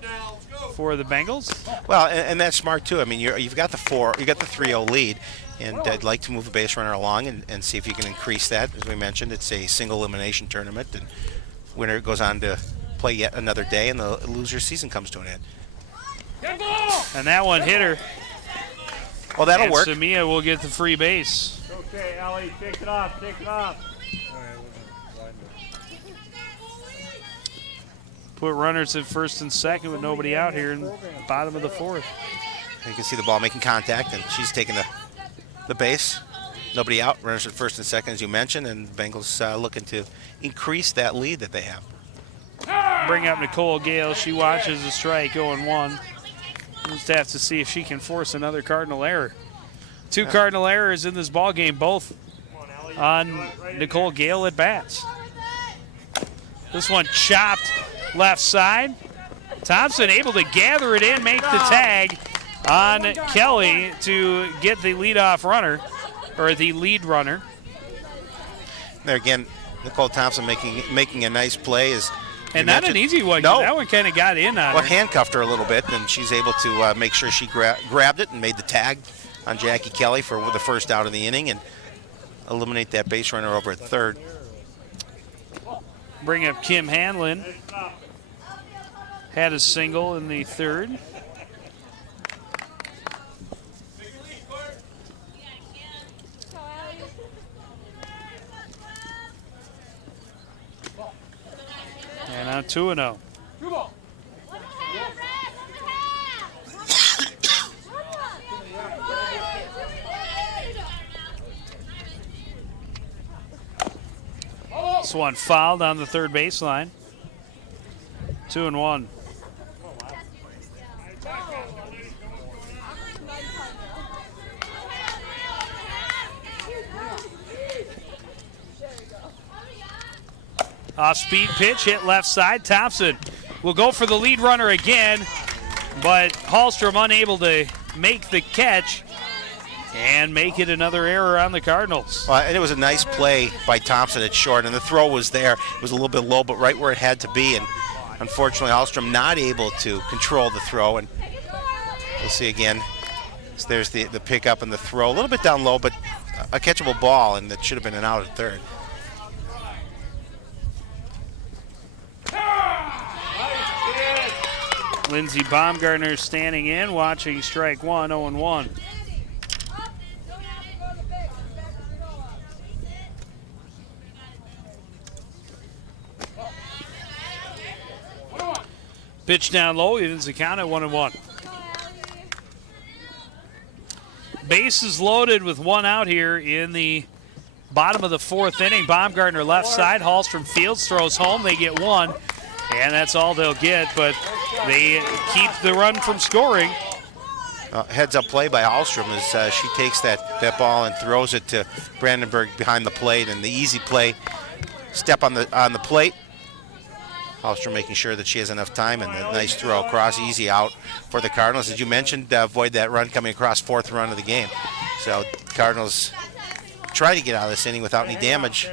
for the Bengals. Well, and that's smart too. I mean, you've got the 3-0 lead, and I'd like to move a base runner along and see if you can increase that. As we mentioned, it's a single elimination tournament, and winner goes on to play yet another day, and the loser's season comes to an end. And that one hit her. Well, that'll work. Samia will get the free base. Okay, Allie, take it off, take it off. Put runners at first and second with nobody out here in the bottom of the fourth. You can see the ball making contact, and she's taking the the base. Nobody out. Runners at first and second, as you mentioned, and Bengals looking to increase that lead that they have. Bring up Nicole Gale. She watches the strike 0-1. We'll just have to see if she can force another Cardinal error. 2 Cardinal errors in this ball game, both on Nicole Gale at bats. This one chopped left side. Thompson able to gather it in, make the tag on Kelly to get the leadoff runner, or the lead runner. There again, Nicole Thompson making a nice play. And not an easy one. No. That one kind of got in on her. Handcuffed her a little bit, and she's able to make sure she grabbed it and made the tag on Jackie Kelly for the first out of the inning and eliminate that base runner over at third. Bring up Kim Hanlon. Had a single in the third. And on 2-0. This one fouled on the third baseline. 2-1. Off-speed pitch, hit left side. Thompson will go for the lead runner again, but Hallstrom unable to make the catch and make it another error on the Cardinals. And it was a nice play by Thompson at short, and the throw was there. It was a little bit low, but right where it had to be, and unfortunately Hallstrom not able to control the throw, and we'll see again. So there's the pickup and the throw. A little bit down low, but a catchable ball, and it should have been an out at third. Lindsey Baumgartner standing in, watching strike one, 0-1. Pitch down low, evens the count at 1-1. Bases loaded with one out here in the bottom of the fourth inning. Baumgartner left side, Hallstrom fields, throws home, they get one. And that's all they'll get, but they keep the run from scoring. Heads-up play by Hallstrom as she takes that ball and throws it to Brandenburg behind the plate, and the easy play, step on the plate. Hallstrom making sure that she has enough time, and a nice throw across, easy out for the Cardinals. As you mentioned, avoid that run coming across, fourth run of the game. So Cardinals try to get out of this inning without any damage,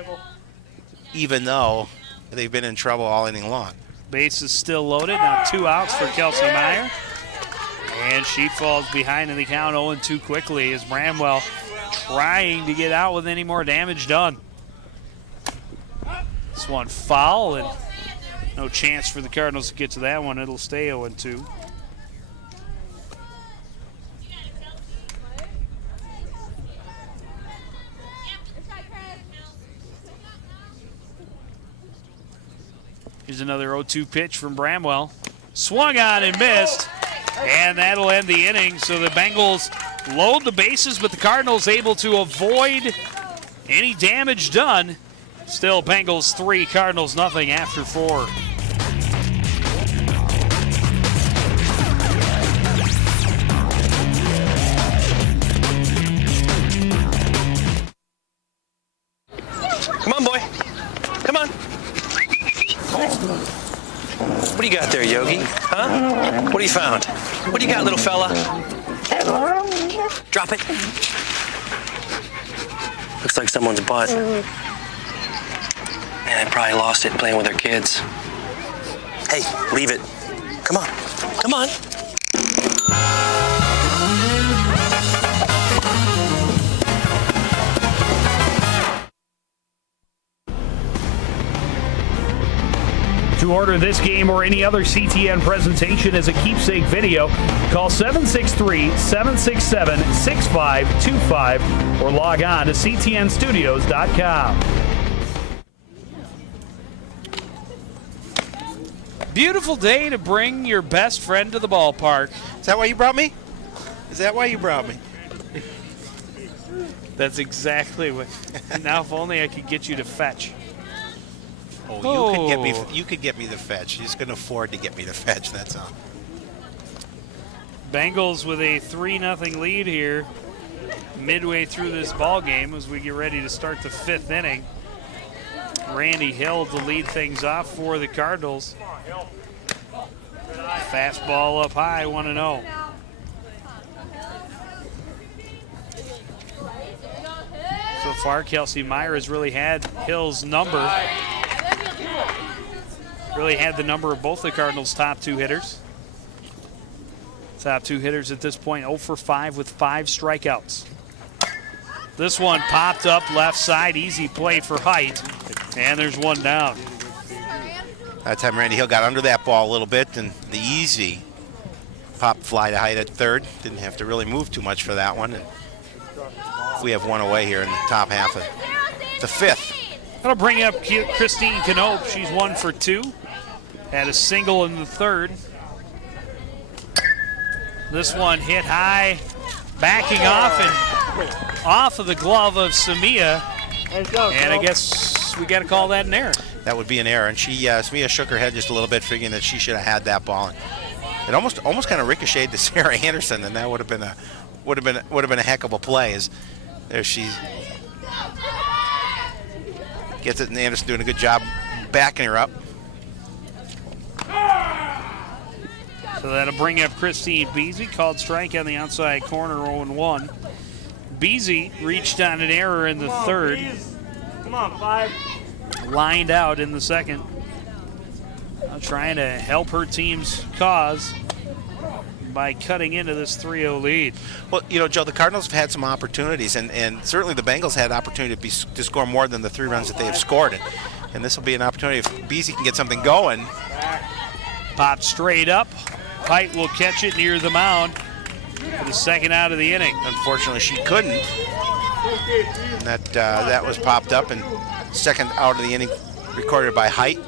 even though they've been in trouble all inning long. Base is still loaded. Now 2 outs for Kelsey Meyer. And she falls behind in the count 0-2 quickly as Bramwell trying to get out with any more damage done. This one foul, and no chance for the Cardinals to get to that one. It'll stay 0-2. Here's another 0-2 pitch from Bramwell. Swung on and missed, and that'll end the inning. So the Bengals load the bases, but the Cardinals able to avoid any damage done. Still Bengals 3, Cardinals nothing after 4. Come on, boy. Come on. What do you got there, Yogi? Huh? What have you found? What do you got, little fella? Drop it. Looks like someone's butt. Man, they probably lost it playing with their kids. Hey, leave it. Come on. Come on. To order this game or any other CTN presentation as a keepsake video, call 763-767-6525 or log on to ctnstudios.com. Beautiful day to bring your best friend to the ballpark. Is that why you brought me? Is that why you brought me? That's exactly what. Now, if only I could get you to fetch. Oh, you could get me the fetch. He's going to afford to get me the fetch. That's all. Bengals with a 3-0 lead here, midway through this ball game as we get ready to start the 5th inning. Randy Hill to lead things off for the Cardinals. Fastball up high, 1-0. So far, Kelsey Meyer has really had Hill's number. Really had the number of both the Cardinals' top 2 hitters. Top 2 hitters at this point, 0 for 5 with 5 strikeouts. This one popped up left side, easy play for Height, and there's one down. That time Randy Hill got under that ball a little bit, and the easy pop fly to Height at third. Didn't have to really move too much for that one. And we have one away here in the top half of the 5th. That'll bring up Christine Knope. She's 1 for 2. Had a single in the 3rd. This one hit high, backing off and off of the glove of Samia. And I guess we got to call that an error. That would be an error, and Samia shook her head just a little bit, figuring that she should have had that ball. It almost kind of ricocheted to Sarah Anderson, and that would have been a heck of a play. As there she gets it, and Anderson doing a good job backing her up. So that'll bring up Christine Beasy, called strike on the outside corner, 0-1. Beasy reached on an error in the 3rd. Come on, 5. Lined out in the 2nd. Trying to help her team's cause by cutting into this 3-0 lead. Well, you know, Joe, the Cardinals have had some opportunities, and certainly the Bengals had opportunity to score more than the 3 runs that they have scored. And this will be an opportunity if Beasy can get something going. Pop straight up. Height will catch it near the mound for the 2nd out of the inning. Unfortunately, she couldn't. And that was popped up, and 2nd out of the inning recorded by Height.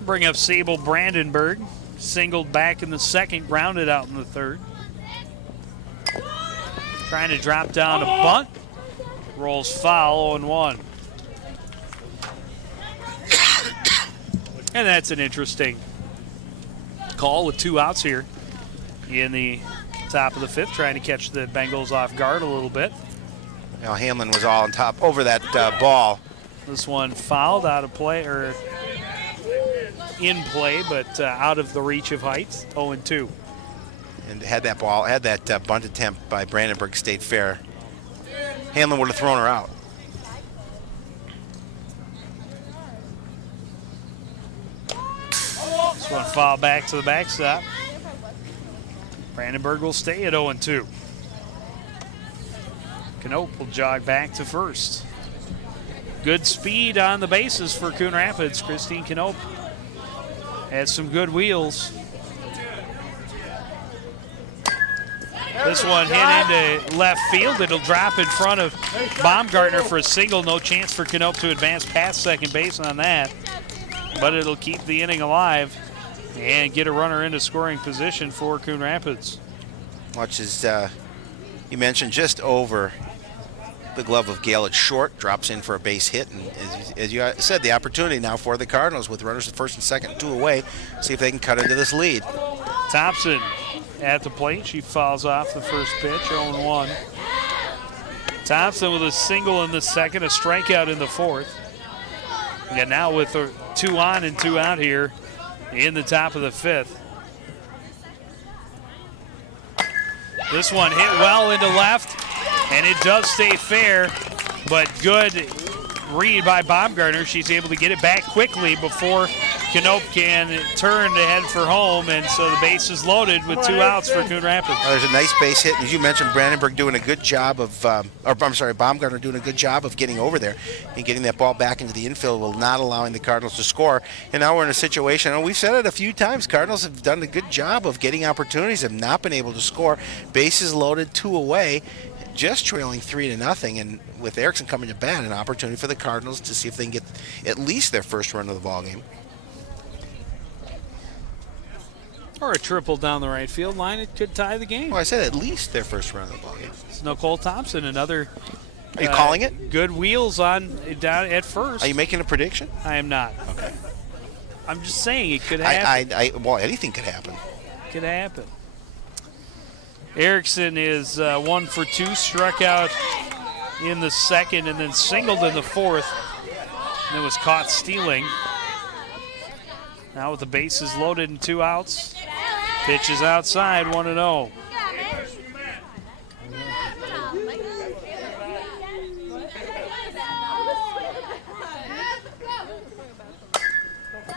Bring up Sable Brandenburg. Singled back in the 2nd, grounded out in the 3rd. Trying to drop down a bunt. Rolls foul, 0-1. And that's an interesting call with 2 outs here in the top of the 5th, trying to catch the Bengals off guard a little bit. Now Hanlon was all on top over that ball. This one fouled out of play, or in play, but out of the reach of Height, 0-2. And had that bunt attempt by Brandenburg stayed fair, Hanlon would have thrown her out. This one fouled back to the backstop. Brandenburg will stay at 0-2. Knope will jog back to first. Good speed on the bases for Coon Rapids. Christine Knope had some good wheels. This one hit into left field. It'll drop in front of Baumgartner for a single. No chance for Knope to advance past second base on that. But it'll keep the inning alive and get a runner into scoring position for Coon Rapids. Much as you mentioned, just over the glove of Gale at short, drops in for a base hit. And as you said, the opportunity now for the Cardinals with runners at 1st and 2nd, 2 away, see if they can cut into this lead. Thompson at the plate. She fouls off the first pitch, 0-1. Thompson with a single in the 2nd, a strikeout in the 4th. And now with 2 on and 2 out here in the top of the 5th. This one hit well into left, and it does stay fair, but good read by Baumgartner. She's able to get it back quickly before Knope can turn to head for home, and so the base is loaded with 2 outs for Coon Rapids. There's a nice base hit. As you mentioned, Brandenburg doing a good job of, Baumgartner doing a good job of getting over there and getting that ball back into the infield while not allowing the Cardinals to score. And now we're in a situation, and we've said it a few times, Cardinals have done a good job of getting opportunities, have not been able to score. Bases loaded, 2 away, just trailing 3-0, and with Erickson coming to bat, an opportunity for the Cardinals to see if they can get at least their first run of the ball game. Or a triple down the right field line. It could tie the game. Well, I said at least their first run of the ball game. It's Nicole Thompson, another. Are you calling it? Good wheels on down at first. Are you making a prediction? I am not. Okay. I'm just saying it could happen. Well, anything could happen. Could happen. Erickson is 1 for 2, struck out in the second and then singled in the fourth. And then was caught stealing. Now with the bases loaded and 2 outs. Pitch is outside, 1-0.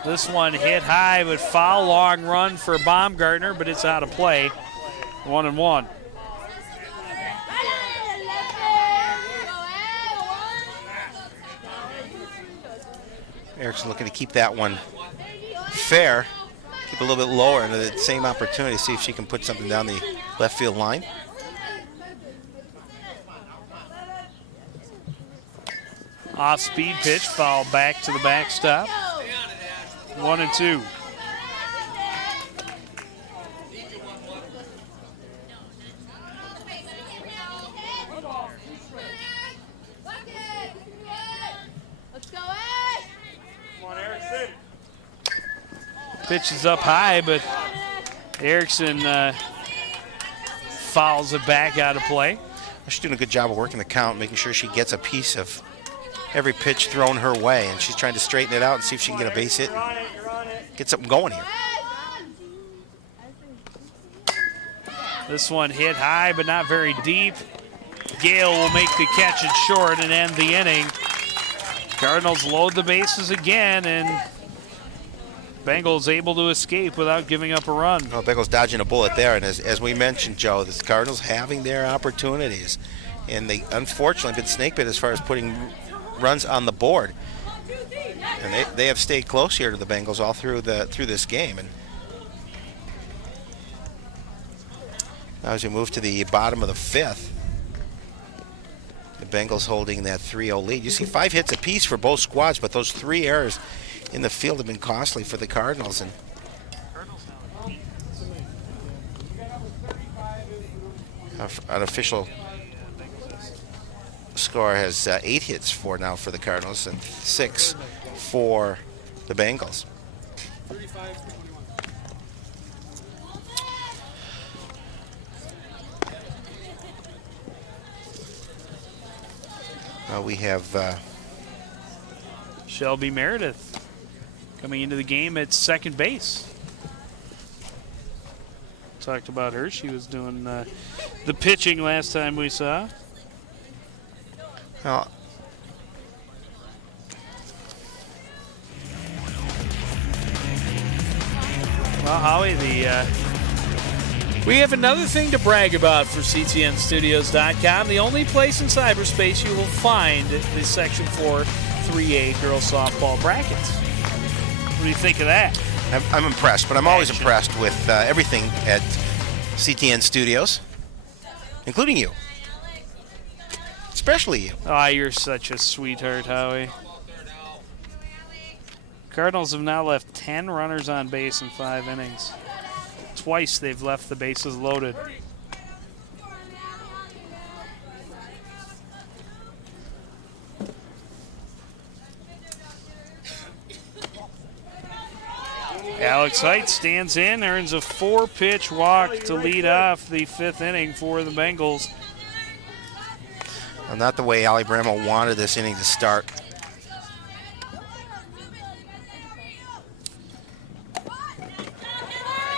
This one hit high, but foul, long run for Baumgartner, but it's out of play. 1-1. Erickson looking to keep that one fair, keep a little bit lower, and the same opportunity to see if she can put something down the left field line. Off-speed pitch, foul back to the backstop. 1-2. Pitch is up high, but Erickson fouls it back out of play. She's doing a good job of working the count, making sure she gets a piece of every pitch thrown her way, and she's trying to straighten it out and see if she can get a base hit and get something going here. This one hit high, but not very deep. Gale will make the catch it short and end the inning. Cardinals load the bases again, and Bengals able to escape without giving up a run. Well, Bengals dodging a bullet there, and as we mentioned, Joe, the Cardinals having their opportunities, and they unfortunately been snake bit as far as putting runs on the board, and they have stayed close here to the Bengals all through this game. And now as we move to the bottom of the fifth, the Bengals holding that 3-0 lead. You see 5 hits apiece for both squads, but those 3 errors in the field have been costly for the Cardinals. And an official score has 8 hits for the Cardinals and 6 for the Bengals. We have Shelby Meredith coming into the game at second base. Talked about her. She was doing the pitching last time we saw. Well, Howie, we have another thing to brag about for CTNstudios.com. The only place in cyberspace you will find the Section 4 3A girls softball brackets. What do you think of that? I'm impressed, but I'm always impressed with everything at CTN Studios, including you. Especially you. Oh, you're such a sweetheart, Howie. Cardinals have now left 10 runners on base in 5 innings. Twice they've left the bases loaded. Alex Height stands in, earns a 4-pitch walk to lead off the 5th inning for the Bengals. Well, not the way Ali Bramwell wanted this inning to start.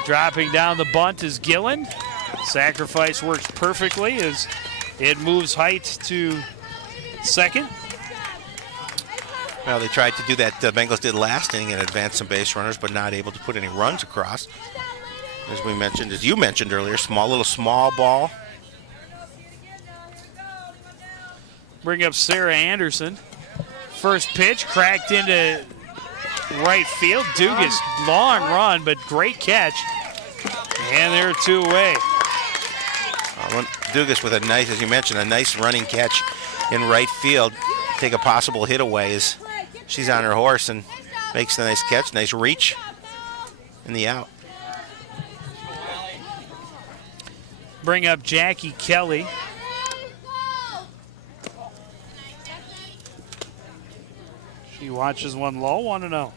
Dropping down the bunt is Gillen. Sacrifice works perfectly as it moves Height to second. Well, they tried to do that Bengals did last inning and advance some base runners, but not able to put any runs across. As we mentioned, as you mentioned earlier, little small ball. Bring up Sarah Anderson. First pitch cracked into right field. Dugas, long run, but great catch. And they're 2 away. Dugas with a nice, as you mentioned, a nice running catch in right field. Take a possible hit away as she's on her horse and makes the nice catch. Nice reach in the out. bring up Jackie Kelly. She watches one low, 1-0.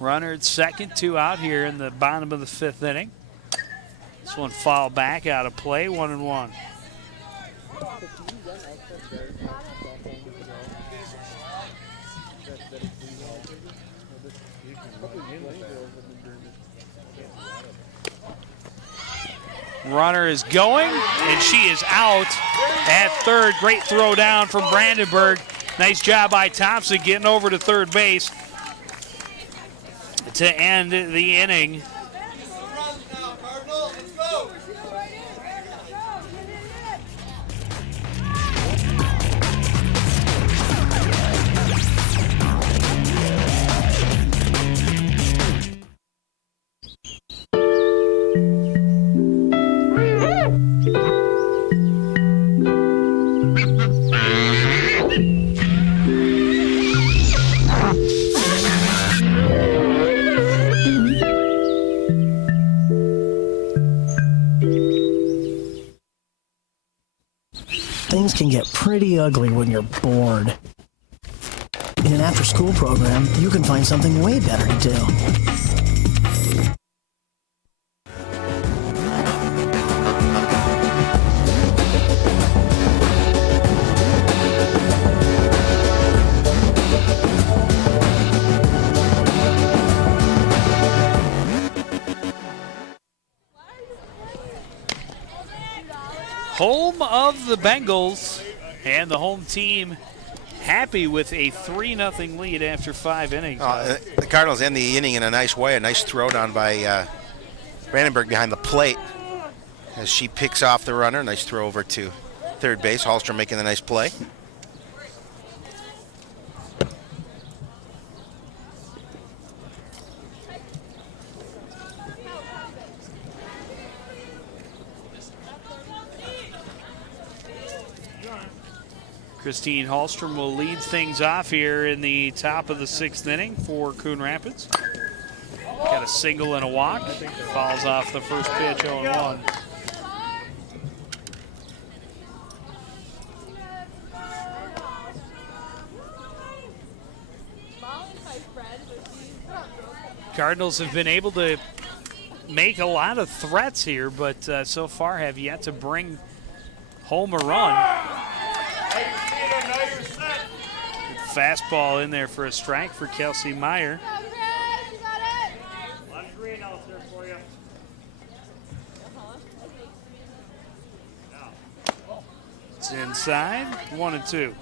Runner at second, 2 out here in the bottom of the 5th inning. This one fouled back out of play, 1-1. Runner is going, and she is out at third. Great throw down from Brandenburg. Nice job by Thompson getting over to third base to end the inning. Things can get pretty ugly when you're bored. In an after-school program, you can find something way better to do. Home of the Bengals, and the home team happy with a 3-0 lead after 5 innings. The Cardinals end the inning in a nice way. A nice throw down by Brandenburg behind the plate as she picks off the runner. Nice throw over to third base. Hallstrom making a nice play. Christine Hallstrom will lead things off here in the top of the 6th inning for Coon Rapids. Got a single and a walk. Falls off the first pitch, 0-1. Cardinals have been able to make a lot of threats here, but so far have yet to bring home a run. Fastball in there for a strike for Kelsey Meyer. It's inside, 1-2.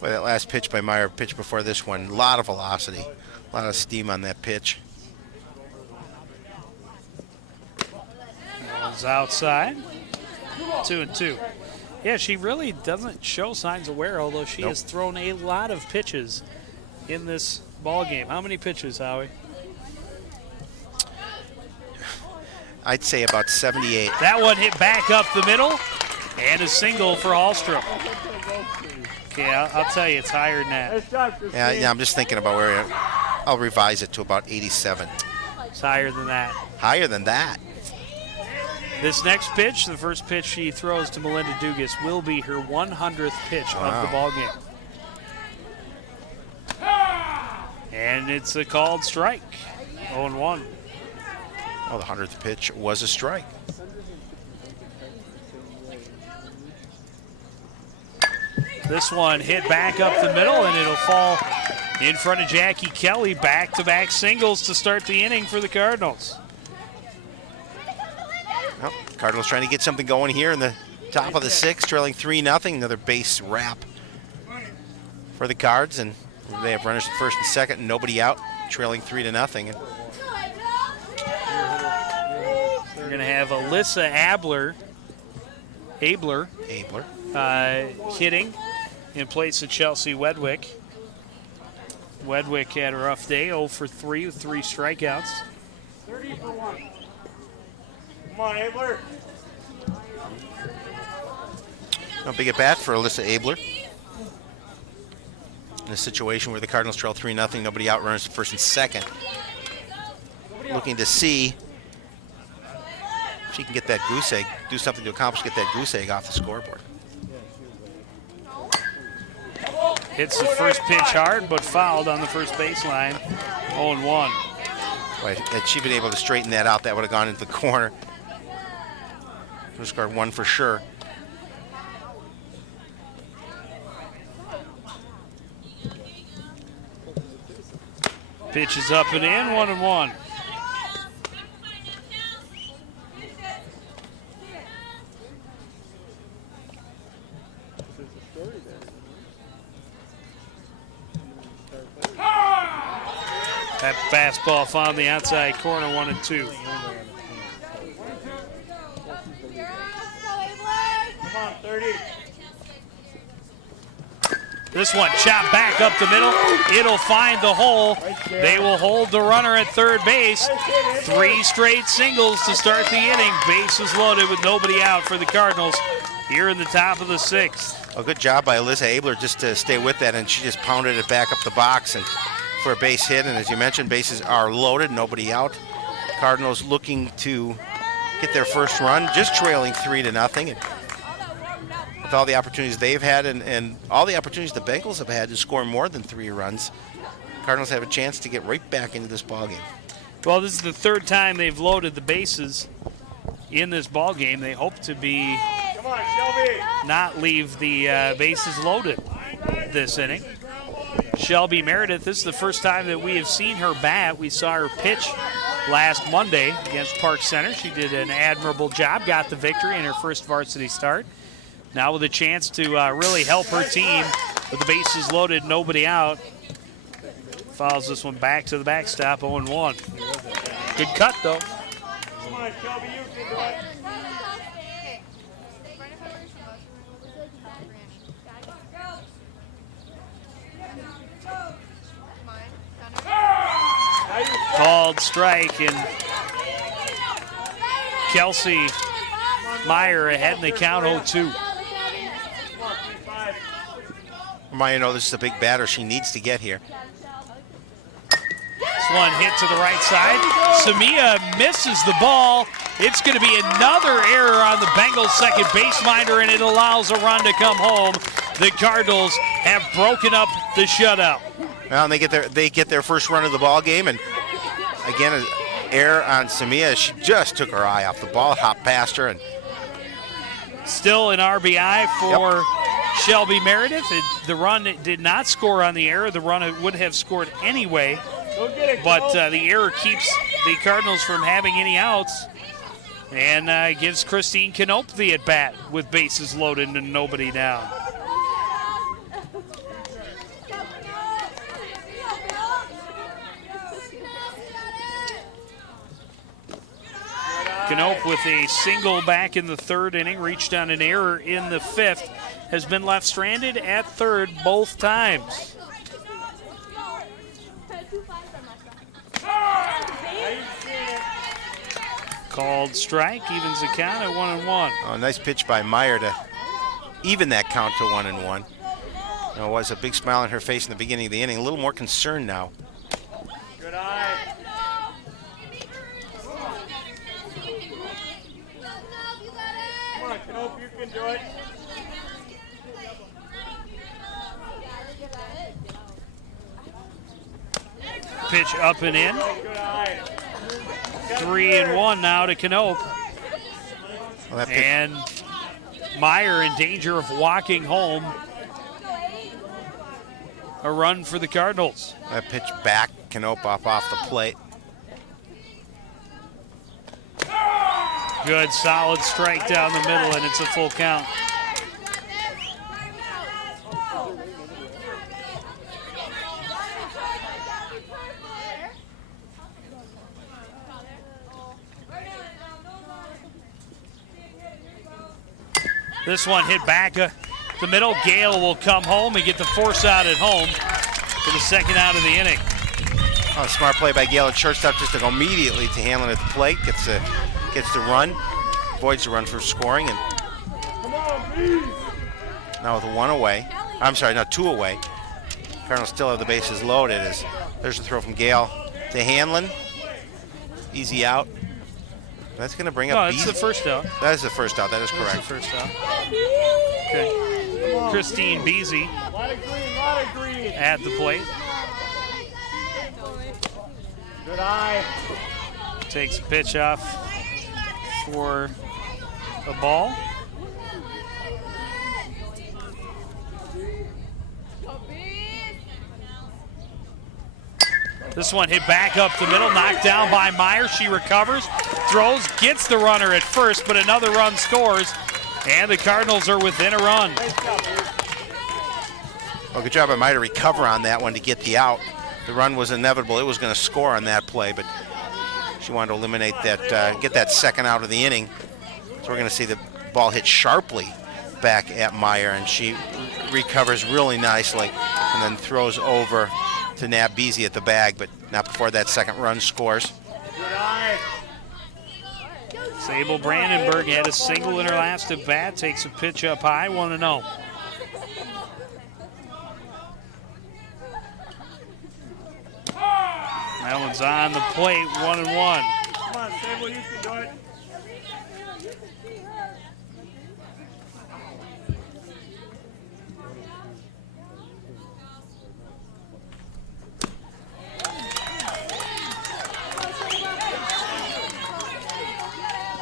Boy, that last pitch by Meyer, pitch before this one, a lot of velocity, a lot of steam on that pitch. Ball's outside, 2-2. Yeah, she really doesn't show signs of wear, although she has thrown a lot of pitches in this ball game. How many pitches, Howie? I'd say about 78. That one hit back up the middle, and a single for Hallstrom. Okay, I'll tell you, it's higher than that. Yeah, I'm just thinking about where I'll revise it to about 87. It's higher than that. Higher than that. This next pitch, the first pitch she throws to Melinda Dugas, will be her 100th pitch of the ball game. And it's a called strike, 0-1. Oh, the 100th pitch was a strike. This one hit back up the middle, and it'll fall in front of Jackie Kelly. Back-to-back singles to start the inning for the Cardinals. Well, Cardinals trying to get something going here in the top of the 6th, trailing 3-0. Another base wrap for the Cards, and they have runners at first and second, and nobody out, trailing 3-0. We're going to have Alyssa Abler hitting in place of Chelsea Wedwick. Wedwick had a rough day, 0 for 3 with 3 strikeouts. 30 for 1. Come on, Abler. A big at bat for Alyssa Abler. in a situation where the Cardinals trail 3-0, nobody outruns the first and second. Looking to see if she can get that goose egg, do something to accomplish, get that goose egg off the scoreboard. Hits the first pitch hard, but fouled on the first baseline. 0-1. Right, had she been able to straighten that out, that would have gone into the corner. Would have scored one for sure. Pitch is up and in, 1-1. That fastball found the outside corner, 1-2. Come on, 30. This one chopped back up the middle. It'll find the hole. They will hold the runner at third base. 3 straight singles to start the inning. Bases loaded with nobody out for the Cardinals here in the top of the 6th. A good job by Alyssa Abler just to stay with that, and she just pounded it back up the box and for a base hit. And as you mentioned, bases are loaded, nobody out. Cardinals looking to get their first run, just trailing 3-0. And with all the opportunities they've had and all the opportunities the Bengals have had to score more than 3 runs, Cardinals have a chance to get right back into this ballgame. Well, this is the 3rd time they've loaded the bases in this ballgame. They hope to be not leave the bases loaded this inning. Shelby Meredith, this is the first time that we have seen her bat. We saw her pitch last Monday against Park Center. She did an admirable job, got the victory in her first varsity start. Now with a chance to really help her team with the bases loaded, nobody out. Fouls this one back to the backstop, 0-1. Good cut, though. Come on, Shelby, you can do it. Called strike, and Kelsey Meyer ahead in the count, 0-2. Remind you know this is a big batter she needs to get here. This one hit to the right side. Samia misses the ball. It's going to be another error on the Bengals' second baseminder, and it allows a run to come home. The Cardinals have broken up the shutout. Well, and they get their first run of the ball game, and again, an error on Samia. She just took her eye off the ball, hopped past her, and still an RBI for Shelby Meredith. The run did not score on the error. The run would have scored anyway, but the error keeps the Cardinals from having any outs and gives Christine Knope the at-bat with bases loaded and nobody down. Knope with a single back in the 3rd inning, reached on an error in the 5th, has been left stranded at 3rd both times. Called strike, evens the count at 1-1. Oh, nice pitch by Meyer to even that count to 1-1. It was a big smile on her face in the beginning of the inning. A little more concerned now. Good eye. Come on, Knope, you can do it. Pitch up and in. 3-1 now to Knope. Well, and Meyer in danger of walking home. A run for the Cardinals. That pitch back, Knope off the plate. Good solid strike down the middle, and it's a full count. This one hit back the middle. Gale will come home and get the force out at home for the 2nd out of the inning. Oh, smart play by Gale at shortstop just to go immediately to Hanlon at the plate. Gets the run, avoids the run for scoring, and now with 2 away. Cardinals still have the bases loaded. There's a throw from Gale to Hanlon. Easy out. That's going to bring up. No, it's the first out. That is the first out. That is correct. That's the first out. Okay. Christine Beasy at the plate. Good eye. Takes a pitch off for a ball. This one hit back up the middle, knocked down by Meyer. She recovers, throws, gets the runner at first, but another run scores, and the Cardinals are within a run. Well, good job by Meyer to recover on that one to get the out. The run was inevitable. It was going to score on that play, but she wanted to eliminate that, get that second out of the inning. So we're going to see the ball hit sharply back at Meyer, and she recovers really nicely and then throws over to nab Beasy at the bag, but not before that second run scores. Sable Brandenburg had a single in her last at bat, takes a pitch up high, 1-0. That one's on the plate, 1-1. Come on, Sable, you can do it.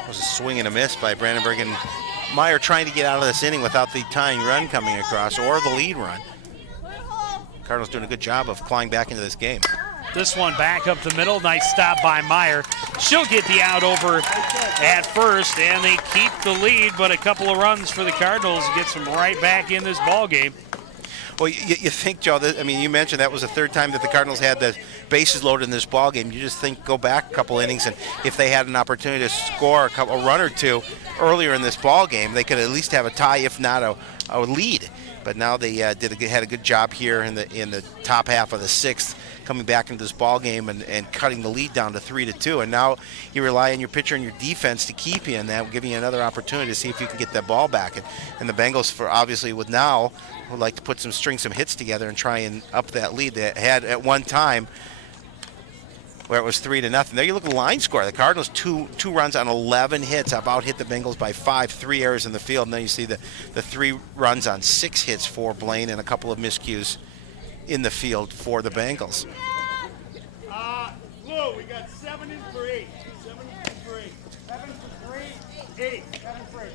Was a swing and a miss by Brandenburg, and Meyer trying to get out of this inning without the tying run coming across or the lead run. Cardinals doing a good job of clawing back into this game. This one back up the middle, nice stop by Meyer. She'll get the out over at first, and they keep the lead, but a couple of runs for the Cardinals gets them right back in this ball game. Well, you think, Joe, I mean, you mentioned that was the third time that the Cardinals had the bases loaded in this ball game. You just think, go back a couple innings, and if they had an opportunity to score a run or two earlier in this ball game, they could at least have a tie, if not a lead. But now they had a good job here in the top half of the sixth, coming back into this ball game and cutting the lead down to 3-2. And now you rely on your pitcher and your defense to keep you in that, giving you another opportunity to see if you can get that ball back. And the Bengals, obviously with now, would like to string some hits together and try and up that lead they had at one time where it was 3-0. There you look at the line score. The Cardinals two runs on 11 hits, have out hit the Bengals by 5, 3 errors in the field. And then you see the 3 runs on 6 hits for Blaine and a couple of miscues in the field for the Bengals. Blue, we got 7 for 8. 7 for 8. 7 for 3, 8. 7 for 8.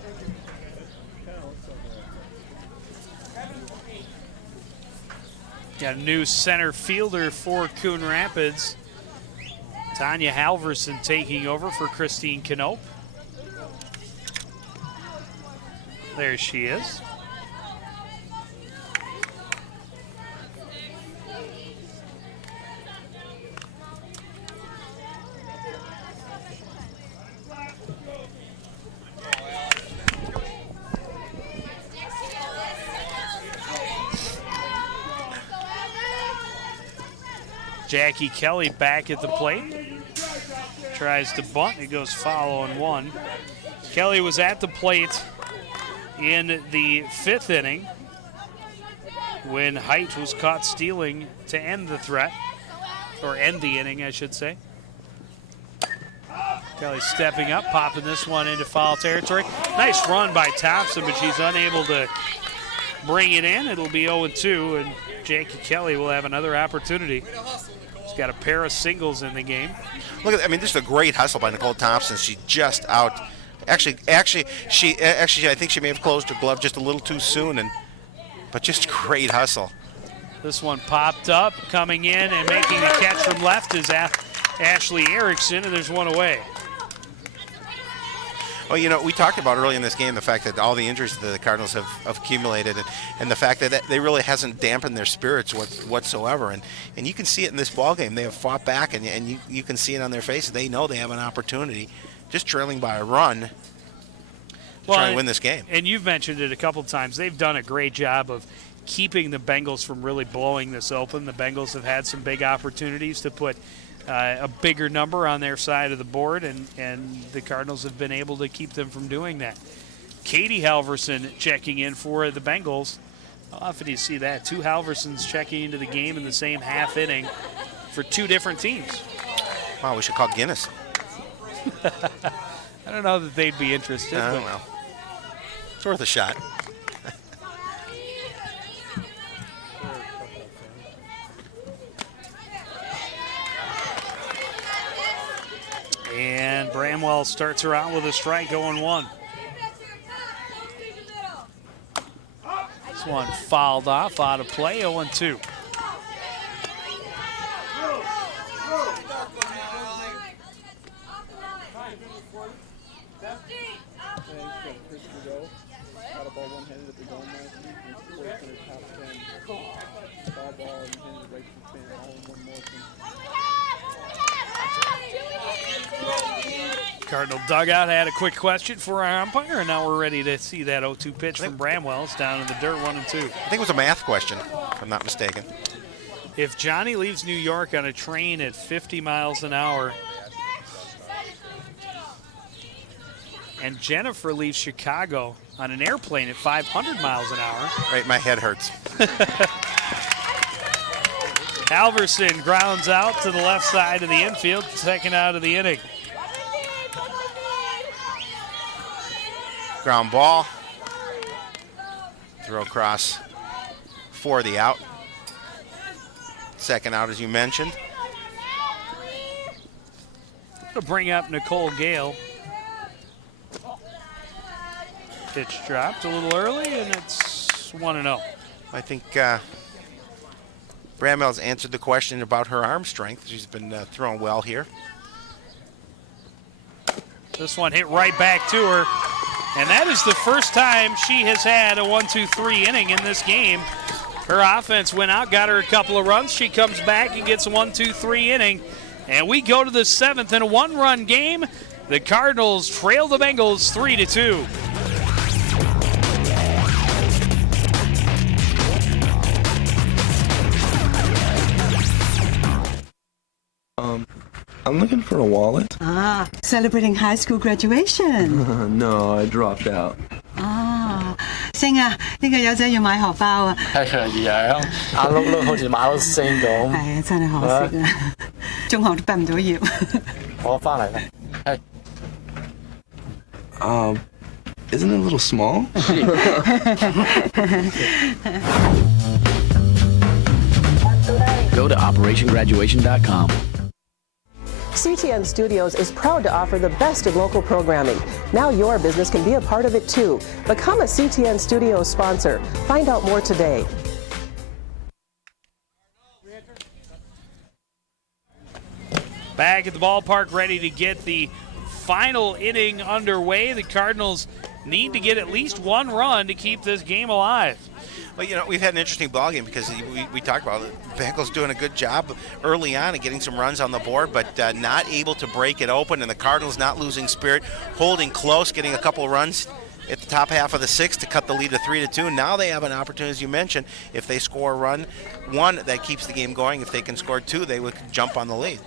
Thank you. Got a new center fielder for Coon Rapids. Tanya Halverson taking over for Christine Knope. There she is. Jackie Kelly back at the plate. Tries to bunt. It goes foul on 1. Kelly was at the plate in the 5th inning when Height was caught stealing to end the threat, or end the inning, I should say. Kelly stepping up, popping this one into foul territory. Nice run by Thompson, but she's unable to bring it in. It'll be 0-2, and Jackie Kelly will have another opportunity. She's got a pair of singles in the game. Look at, I mean, this is a great hustle by Nicole Thompson. She just out. Actually, I think she may have closed her glove just a little too soon, but just great hustle. This one popped up, coming in and making the catch from left is Ashley Erickson, and there's one away. Well, you know, we talked about early in this game the fact that all the injuries that the Cardinals have accumulated and the fact that they really hasn't dampened their spirits whatsoever. And you can see it in this ball game. They have fought back, and you can see it on their faces. They know they have an opportunity, just trailing by a run, to try and win this game. And you've mentioned it a couple of times. They've done a great job of keeping the Bengals from really blowing this open. The Bengals have had some big opportunities to put a bigger number on their side of the board, and the Cardinals have been able to keep them from doing that. Katie Halverson checking in for the Bengals. How often do you see that? 2 Halversons checking into the game in the same half inning for 2 different teams. Wow, we should call Guinness. I don't know that they'd be interested. But Well, it's worth a shot. And Bramwell starts her out with a strike, 0-1. This one fouled off, out of play, 0-2. Cardinal dugout had a quick question for our umpire, and now we're ready to see that 0-2 pitch from Bramwell. It's down in the dirt, 1-2. I think it was a math question, if I'm not mistaken. If Johnny leaves New York on a train at 50 miles an hour, and Jennifer leaves Chicago on an airplane at 500 miles an hour. Right, my head hurts. Halverson grounds out to the left side of the infield, second out of the inning. Ground ball. Throw across for the out. Second out, as you mentioned. To bring up Nicole Gale. Pitch dropped a little early, and it's 1-0. I think Bramwell's answered the question about her arm strength. She's been throwing well here. This one hit right back to her, and that is the first time she has had a 1-2-3 inning in this game. Her offense went out, got her a couple of runs. She comes back and gets a 1-2-3 inning, and we go to the 7th in a 1-run game. The Cardinals trail the Bengals 3-2. I'm looking for a wallet. Ah, celebrating high school graduation. No, I dropped out. 啊，星啊，呢個友仔要買荷包啊！係佢樣，眼碌碌好似馬騮星咁。係啊，真係可惜啊！中學都畢唔到業。我翻嚟啦，係。Isn't it a little small? Go to OperationGraduation.com. CTN Studios is proud to offer the best in local programming. Now your business can be a part of it too. Become a CTN Studios sponsor. Find out more today. Back at the ballpark, ready to get the final inning underway. The Cardinals need to get at least 1 run to keep this game alive. Well, you know, we've had an interesting ballgame because we talked about it. Bengals doing a good job early on and getting some runs on the board, but not able to break it open, and the Cardinals not losing spirit, holding close, getting a couple of runs at the top half of the 6th to cut the lead to 3-2. Now they have an opportunity, as you mentioned. If they score a run, 1, that keeps the game going. If they can score 2, they would jump on the lead.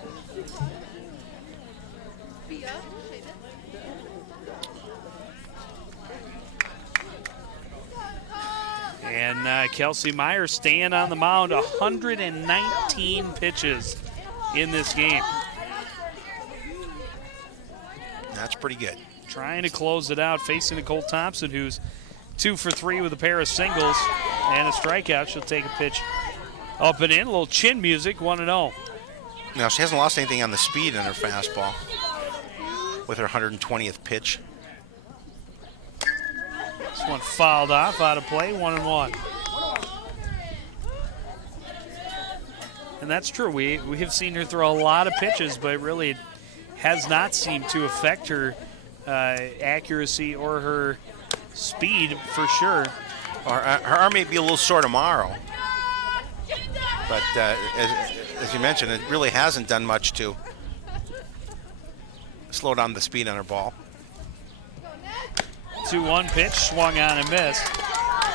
And Kelsey Meyer staying on the mound, 119 pitches in this game. That's pretty good. Trying to close it out, facing Nicole Thompson, who's 2 for 3 with a pair of singles and a strikeout. She'll take a pitch up and in, a little chin music, 1-0. Now, she hasn't lost anything on the speed in her fastball with her 120th pitch. This one fouled off, out of play, 1-1. And that's true. We have seen her throw a lot of pitches, but really has not seemed to affect her accuracy or her speed for sure. Her arm may be a little sore tomorrow, but as you mentioned, it really hasn't done much to slow down the speed on her ball. 2-1 pitch, swung on and missed.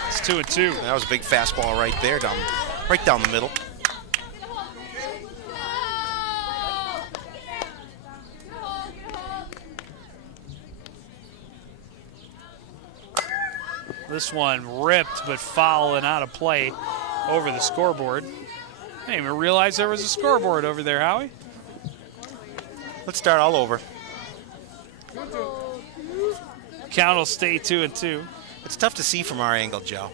It's 2-2. That was a big fastball right there, right down the middle. This one ripped but foul and out of play over the scoreboard. I didn't even realize there was a scoreboard over there, Howie. Let's start all over. Count will stay 2-2. It's tough to see from our angle, Joe.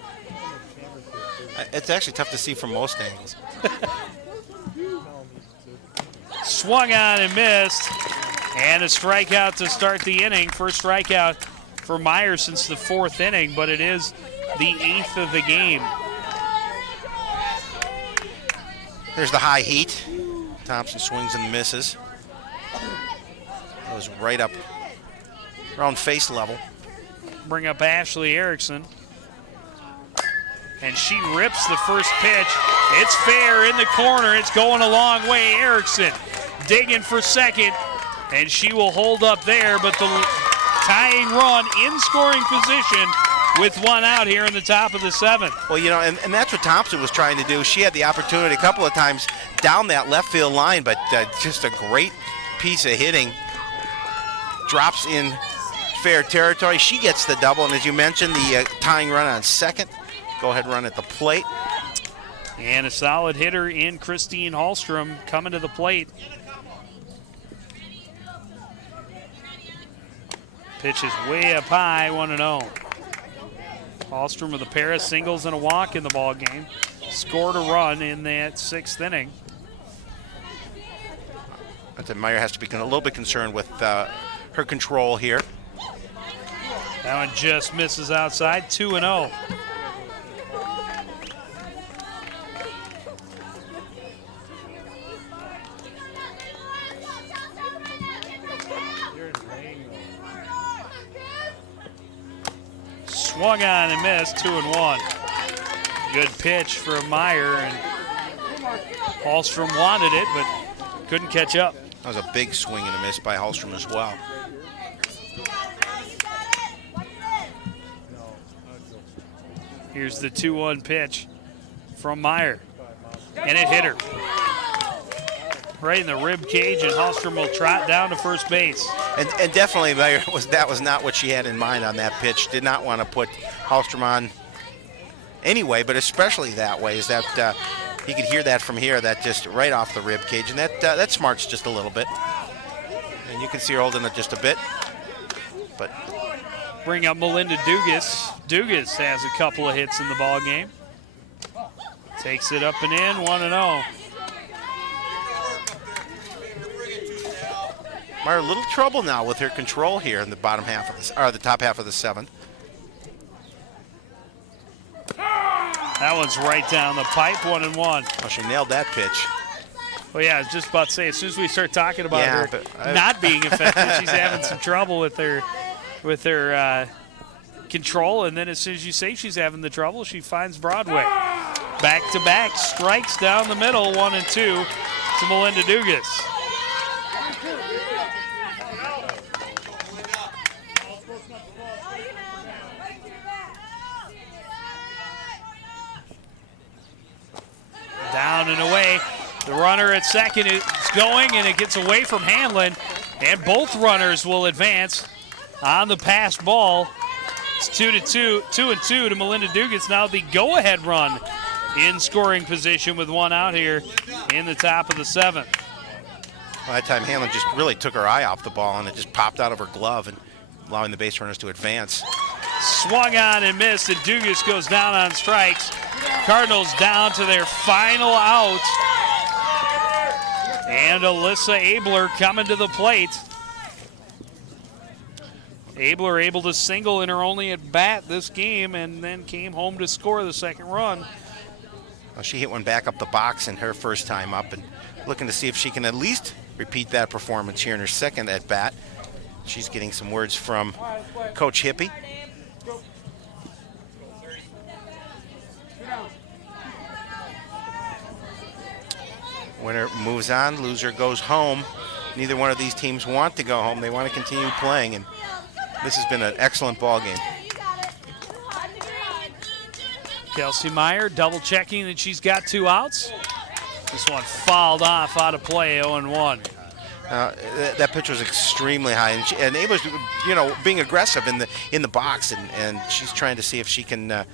It's actually tough to see from most angles. Swung on and missed. And a strikeout to start the inning. First strikeout for Meyer since the 4th inning, but it is the 8th of the game. There's the high heat. Thompson swings and misses. Goes right up around face level. Bring up Ashley Erickson. And she rips the first pitch. It's fair in the corner. It's going a long way. Erickson digging for second. And she will hold up there, but the tying run in scoring position with one out here in the top of the 7th. Well, you know, and that's what Thompson was trying to do. She had the opportunity a couple of times down that left field line, but just a great piece of hitting. Drops in fair territory. She gets the double, and as you mentioned, the tying run on second. Go-ahead run at the plate. And a solid hitter in Christine Hallstrom coming to the plate. Pitch is way up high, 1-0. Hallstrom with a pair of singles and a walk in the ball game. Scored a run in that 6th inning. I think Meyer has to be a little bit concerned with her control here. That one just misses outside, 2-0. Swung on and missed, 2-1. Good pitch for Meyer, and Hallstrom wanted it, but couldn't catch up. That was a big swing and a miss by Hallstrom as well. Here's the 2-1 pitch from Meyer, and it hit her right in the rib cage, and Hallstrom will trot down to first base. And definitely Meyer that was not what she had in mind on that pitch. Did not want to put Hallstrom on anyway, but especially that way, is that you could hear that from here, that just right off the rib cage, and that smarts just a little bit. And you can see her holding it just a bit. But bring up Melinda Dugas. Dugas has a couple of hits in the ball game. Takes it up and in, 1-0. Meyer, a little trouble now with her control here in the bottom half of this, or the top half of the 7th. That one's right down the pipe, 1-1. Oh, she nailed that pitch. Well, yeah, I was just about to say, as soon as we start talking about her not being effective, she's having some trouble with her control, and then as soon as you say she's having the trouble, she finds Broadway. Back-to-back strikes down the middle, 1-2 to Melinda Dugas. Down and away. The runner at second is going, and it gets away from Hanlon, and both runners will advance on the passed ball. It's 2-2 to Melinda Dugas. Now the go-ahead run in scoring position with one out here in the top of the 7th. By that time, Hanlon just really took her eye off the ball, and it just popped out of her glove, and allowing the base runners to advance. Swung on and missed, and Dugas goes down on strikes. Cardinals down to their final out. And Alyssa Abler coming to the plate. Abler able to single in her only at bat this game, and then came home to score the second run. Well, she hit one back up the box in her first time up, and looking to see if she can at least repeat that performance here in her second at bat. She's getting some words from Coach Hippie. Winner moves on, loser goes home. Neither one of these teams want to go home. They want to continue playing, and this has been an excellent ball game. Kelsey Meyer double checking that she's got 2 outs. This one fouled off out of play, 0-1. That pitch was extremely high, and Abler's, being aggressive in the box, and she's trying to see if she can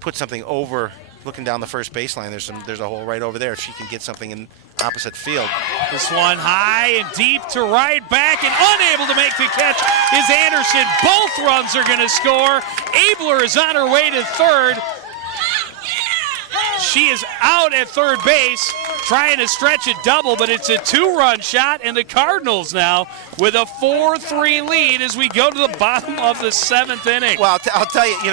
put something over. Looking down the first baseline, there's a hole right over there. If she can get something in opposite field. This one high and deep to right, back, and unable to make the catch is Anderson. Both runs are going to score. Abler is on her way to third. She is out at third base, trying to stretch a double, but it's a 2-run shot, and the Cardinals now with a 4-3 lead as we go to the bottom of the 7th inning. Well, I'll tell you,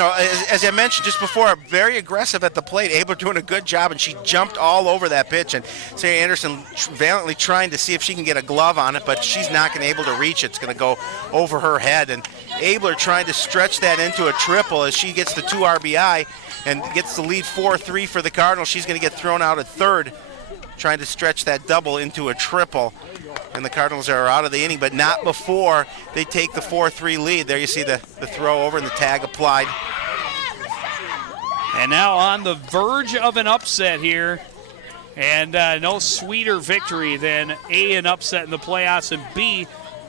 as I mentioned just before, very aggressive at the plate. Abler doing a good job, and she jumped all over that pitch. And Sarah Anderson valiantly trying to see if she can get a glove on it, but she's not going to be able to reach it. It's going to go over her head. And Abler trying to stretch that into a triple as she gets the 2 RBI and gets the lead 4-3 for the Cardinals. She's going to get thrown out at third, trying to stretch that double into a triple. And the Cardinals are out of the inning, but not before they take the 4-3 lead. There you see the throw over and the tag applied. And now on the verge of an upset here. And no sweeter victory than A, an upset in the playoffs, and B,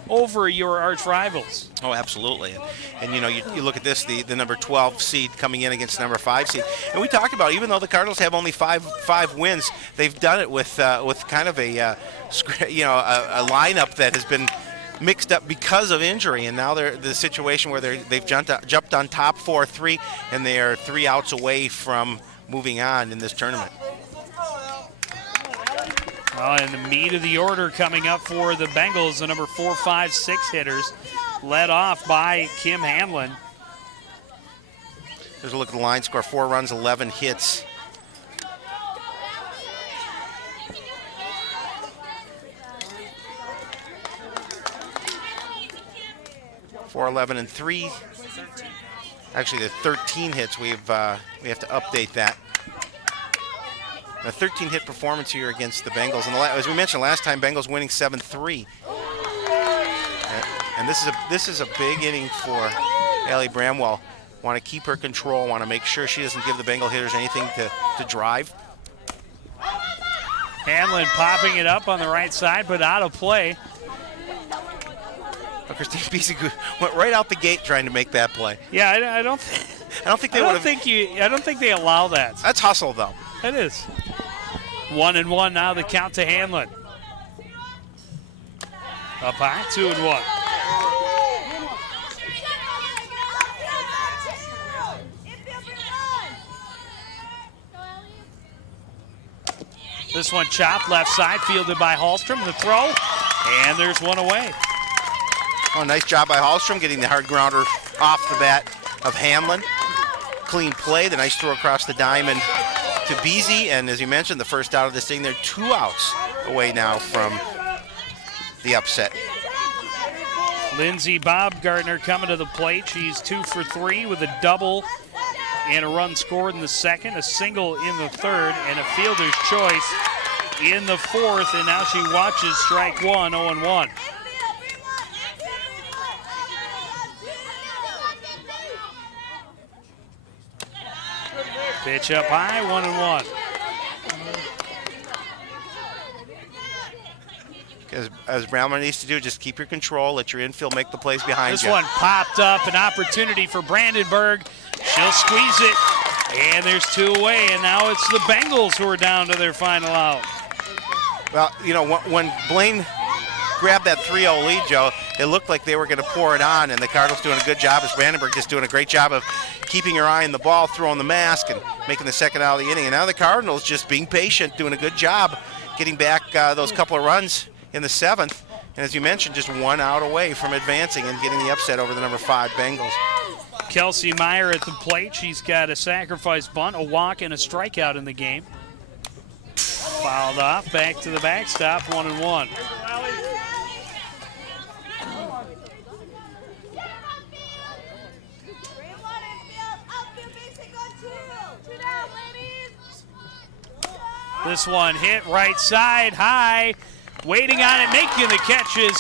over your arch rivals. Oh, absolutely. And you look at this, the number 12 seed coming in against number 5 seed. And we talked about, even though the Cardinals have only five wins, they've done it with kind of a lineup that has been mixed up because of injury. And now they're the situation where they've jumped on top 4-3, and they are 3 outs away from moving on in this tournament. Well, and the meat of the order coming up for the Bengals, the number 4, 5, 6 hitters, led off by Kim Hamlin. There's a look at the line score: 4 runs, 11 hits. Four, 11, and 3. Actually, the 13 hits. We have to update that. A 13-hit performance here against the Bengals, and as we mentioned last time, Bengals winning 7-3. And this is a big inning for Allie Bramwell. Want to keep her control. Want to make sure she doesn't give the Bengal hitters anything to drive. Hamlin popping it up on the right side, but out of play. Christine Bisegu went right out the gate trying to make that play. Yeah, I don't think they allow that. That's hustle, though. It is. 1-1 now, the count to Hamlin. Up high, 2-1. This one chopped left side, fielded by Hallstrom. The throw, and there's one away. Oh, nice job by Hallstrom getting the hard grounder off the bat of Hamlin. Clean play, the nice throw across the diamond to Beasy, and as you mentioned, the first out of this thing. They're 2 outs away now from the upset. Lindsey Baumgartner coming to the plate. She's 2 for 3 with a double and a run scored in the second, a single in the third, and a fielder's choice in the fourth, and now she watches strike one, 0-1. Pitch up high, 1-1. As Brownman needs to do, just keep your control, let your infield make the plays behind you. This one popped up, an opportunity for Brandenburg. She'll squeeze it, and there's 2 away, and now it's the Bengals who are down to their final out. Well, when Blaine grabbed that 3-0 lead, Joe, it looked like they were going to pour it on, and the Cardinals doing a good job as Brandenburg just doing a great job of keeping her eye on the ball, throwing the mask, and making the second out of the inning. And now the Cardinals just being patient, doing a good job, getting back those couple of runs in the 7th. And as you mentioned, just 1 out away from advancing and getting the upset over the number 5 Bengals. Kelsey Meyer at the plate. She's got a sacrifice bunt, a walk, and a strikeout in the game. Fouled off, back to the backstop, 1-1. This one hit right side, high. Waiting on it, making the catches.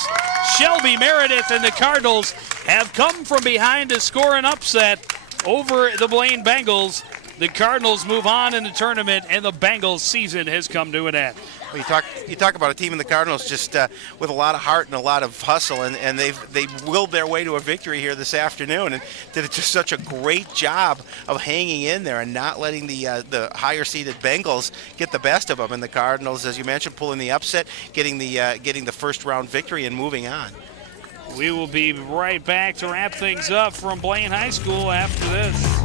Shelby Meredith, and the Cardinals have come from behind to score an upset over the Blaine Bengals. The Cardinals move on in the tournament, and the Bengals season has come to an end. Well, you talk about a team in the Cardinals just with a lot of heart and a lot of hustle, and they willed their way to a victory here this afternoon, and did just such a great job of hanging in there and not letting the higher seeded Bengals get the best of them. And the Cardinals, as you mentioned, pulling the upset, getting the first round victory and moving on. We will be right back to wrap things up from Blaine High School after this.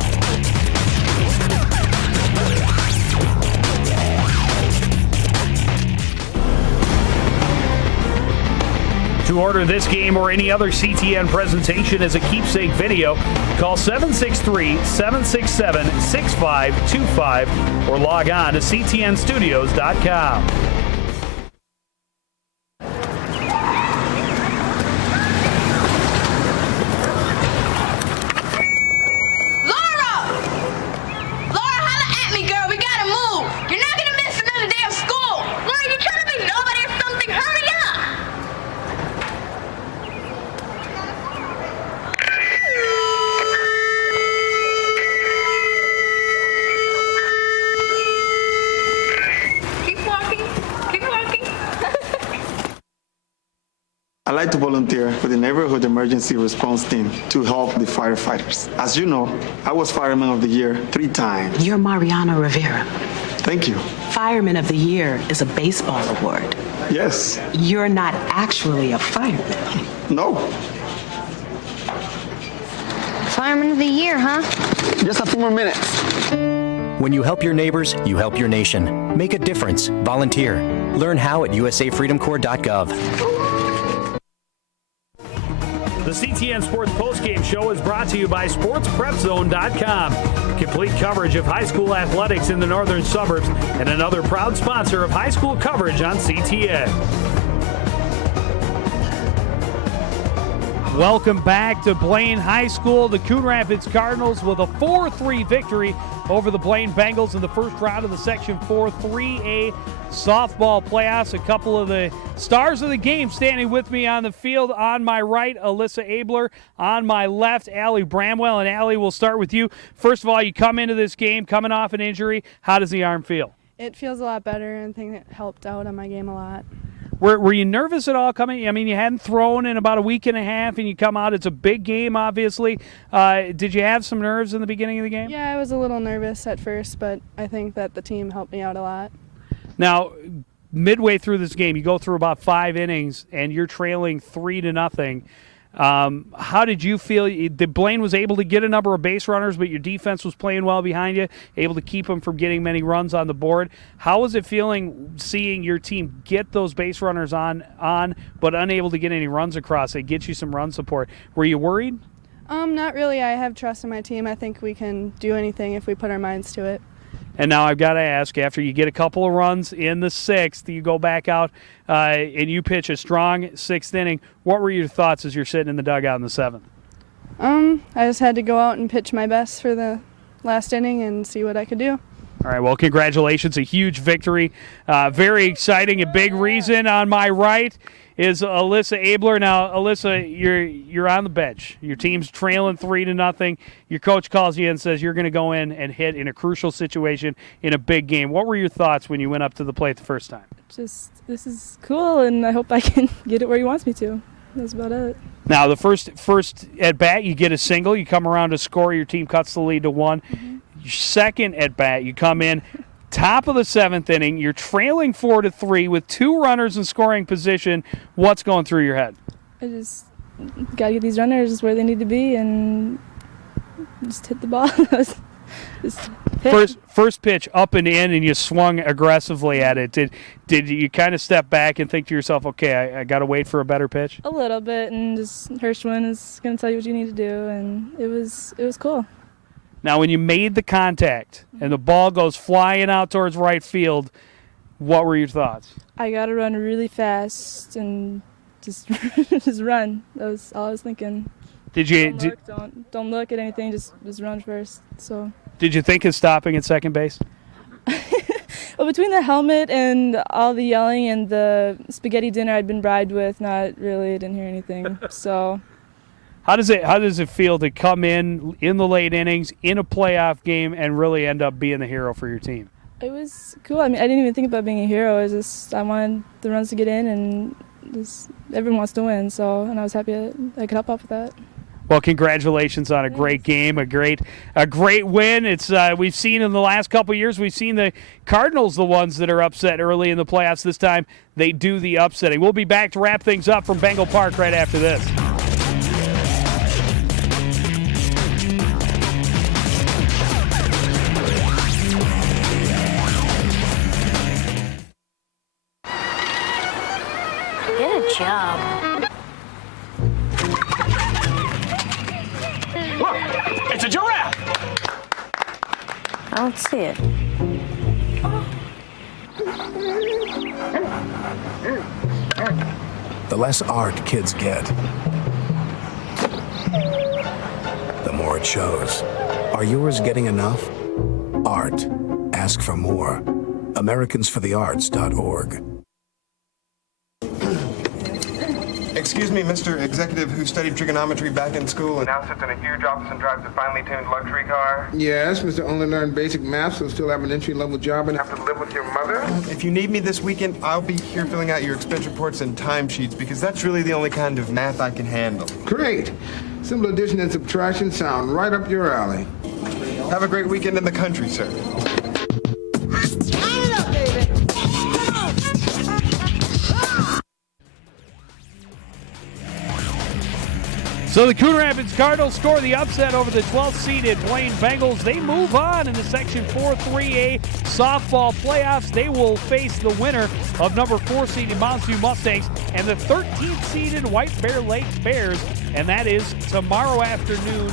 To order this game or any other CTN presentation as a keepsake video, call 763-767-6525 or log on to ctnstudios.com. I like to volunteer with the neighborhood emergency response team to help the firefighters. As you know, I was Fireman of the Year 3 times. You're Mariano Rivera. Thank you. Fireman of the Year is a baseball award. Yes. You're not actually a fireman. No. Fireman of the Year, huh? Just a few more minutes. When you help your neighbors, you help your nation. Make a difference. Volunteer. Learn how at usafreedomcorps.gov. The CTN Sports Postgame Show is brought to you by SportsPrepZone.com. Complete coverage of high school athletics in the northern suburbs and another proud sponsor of high school coverage on CTN. Welcome back to Blaine High School. The Coon Rapids Cardinals with a 4-3 victory over the Blaine Bengals in the first round of the Section 4 3A softball playoffs. A couple of the stars of the game standing with me on the field. On my right, Alyssa Abler. On my left, Allie Bramwell. And Allie, we'll start with you. First of all, you come into this game coming off an injury. How does the arm feel? It feels a lot better, and I think it helped out on my game a lot. Were you nervous at all coming? I mean, you hadn't thrown in about a week and a half, and you come out. It's a big game, obviously. Did you have some nerves in the beginning of the game? Yeah, I was a little nervous at first, but I think that the team helped me out a lot. Now, midway through this game, you go through about 5 innings, and you're trailing 3-0. How did you feel? Blaine was able to get a number of base runners, but your defense was playing well behind you, able to keep them from getting many runs on the board. How was it feeling seeing your team get those base runners on, but unable to get any runs across? They get you some run support. Were you worried? Not really. I have trust in my team. I think we can do anything if we put our minds to it. And now I've got to ask, after you get a couple of runs in the 6th, you go back out and you pitch a strong 6th inning. What were your thoughts as you're sitting in the dugout in the 7th? I just had to go out and pitch my best for the last inning and see what I could do. All right, well, congratulations. A huge victory. Very exciting. A big reason. On my right is Alyssa Abler. Now, Alyssa, you're on the bench. Your team's trailing 3-0. Your coach calls you and says you're going to go in and hit in a crucial situation in a big game. What were your thoughts when you went up to the plate the first time? Just, this is cool, and I hope I can get it where he wants me to. That's about it. Now, the first at bat, you get a single. You come around to score. Your team cuts the lead to 1. Mm-hmm. Your second at bat, you come in. Top of the 7th inning, you're trailing 4-3 with 2 runners in scoring position. What's going through your head? I just got to get these runners where they need to be and just hit the ball. Just hit. First pitch up and in, and you swung aggressively at it. Did you kind of step back and think to yourself, okay, I got to wait for a better pitch? A little bit, and just Hirschman is going to tell you what you need to do, and it was cool. Now, when you made the contact and the ball goes flying out towards right field, what were your thoughts? I got to run really fast and just run. That was all I was thinking. Don't look at anything. Just run first. So. Did you think of stopping at second base? Well, between the helmet and all the yelling and the spaghetti dinner I'd been bribed with, not really. I didn't hear anything. So. How does it feel to come in the late innings in a playoff game and really end up being the hero for your team? It was cool. I mean, I didn't even think about being a hero. It was just I wanted the runs to get in, and everyone wants to win. So, and I was happy that I could help out with that. Well, congratulations on a great game, a great win. It's we've seen in the last couple of years, we've seen the Cardinals the ones that are upset early in the playoffs. This time they do the upsetting. We'll be back to wrap things up from Bengal Park right after this. Good job. Look, it's a giraffe. I don't see it. The less art kids get, the more it shows. Are yours getting enough? Art. Ask for more. AmericansForTheArts.org. Excuse me, Mr. Executive who studied trigonometry back in school and now sits in a huge office and drives a finely tuned luxury car. Yes, Mr. Only learned basic math, so still have an entry-level job and Have to live with your mother? If you need me this weekend, I'll be here filling out your expense reports and timesheets because that's really the only kind of math I can handle. Great. Simple addition and subtraction sound right up your alley. Have a great weekend in the country, sir. So the Coon Rapids Cardinals score the upset over the 12th-seeded Blaine Bengals. They move on in the Section 4-3A softball playoffs. They will face the winner of number 4-seeded Moundsview Mustangs and the 13th-seeded White Bear Lake Bears, and that is tomorrow afternoon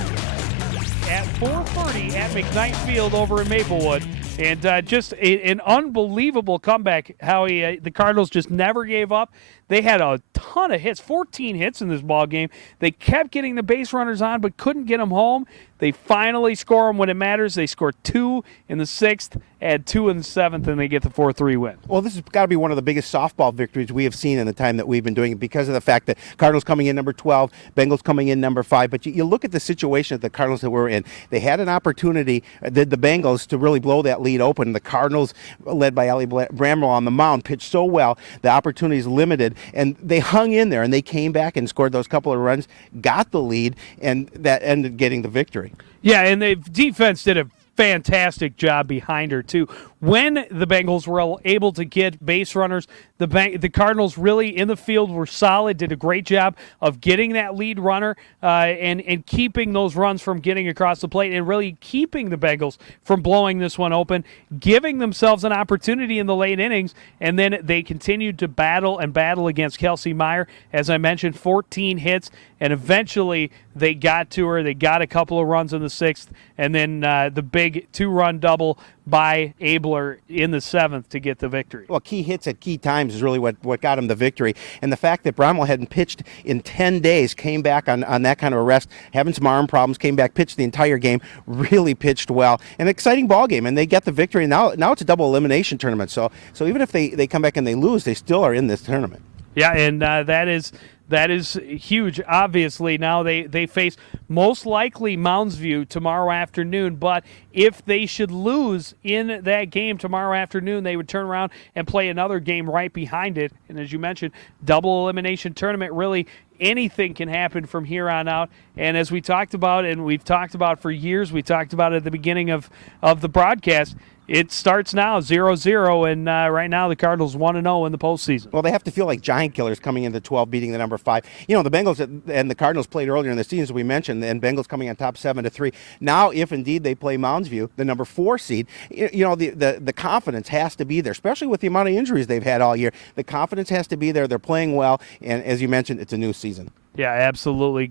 at 4:30 at McKnight Field over in Maplewood. And just an unbelievable comeback, how the Cardinals just never gave up. They had a ton of hits, 14 hits in this ball game. They kept getting the base runners on but couldn't get them home. They finally score them when it matters. They score 2 in the 6th, add 2 in the 7th, and they get the 4-3 win. Well, this has got to be one of the biggest softball victories we have seen in the time that we've been doing it because of the fact that Cardinals coming in number 12, Bengals coming in number 5. But you look at the situation that the Cardinals that were in. They had an opportunity, the Bengals, to really blow that lead open. The Cardinals, led by Allie Bramwell on the mound, pitched so well. The opportunities limited, and they hung in there, and they came back and scored those couple of runs, got the lead, and that ended getting the victory. Yeah, and the defense did a fantastic job behind her, too. When the Bengals were able to get base runners, the Cardinals really in the field were solid, did a great job of getting that lead runner and keeping those runs from getting across the plate and really keeping the Bengals from blowing this one open, giving themselves an opportunity in the late innings, and then they continued to battle against Kelsey Meyer. As I mentioned, 14 hits, and eventually they got to her. They got a couple of runs in the 6th, and then the big 2-run double by Abler in the 7th to get the victory. Well, key hits at key times is really what got him the victory. And the fact that Bramwell hadn't pitched in 10 days, came back on that kind of a rest, having some arm problems, came back, pitched the entire game, really pitched well. An exciting ball game, and they get the victory. Now it's a double elimination tournament. So even if they come back and they lose, they still are in this tournament. Yeah, and that is huge. Obviously, now they face most likely Moundsview tomorrow afternoon, but if they should lose in that game tomorrow afternoon, they would turn around and play another game right behind it. And as you mentioned, double elimination tournament, really anything can happen from here on out. And as we talked about, and we've talked about for years, we talked about at the beginning of the broadcast, it starts now 0-0, and right now the Cardinals 1-0 in the postseason. Well, they have to feel like giant killers coming into 12, beating the number 5. You know, the Bengals and the Cardinals played earlier in the season, as we mentioned, and Bengals coming on top 7-3. Now, if indeed they play Moundsview, the number 4 seed, you know, the confidence has to be there, especially with the amount of injuries they've had all year. The confidence has to be there. They're playing well, and as you mentioned, it's a new season. Yeah, absolutely.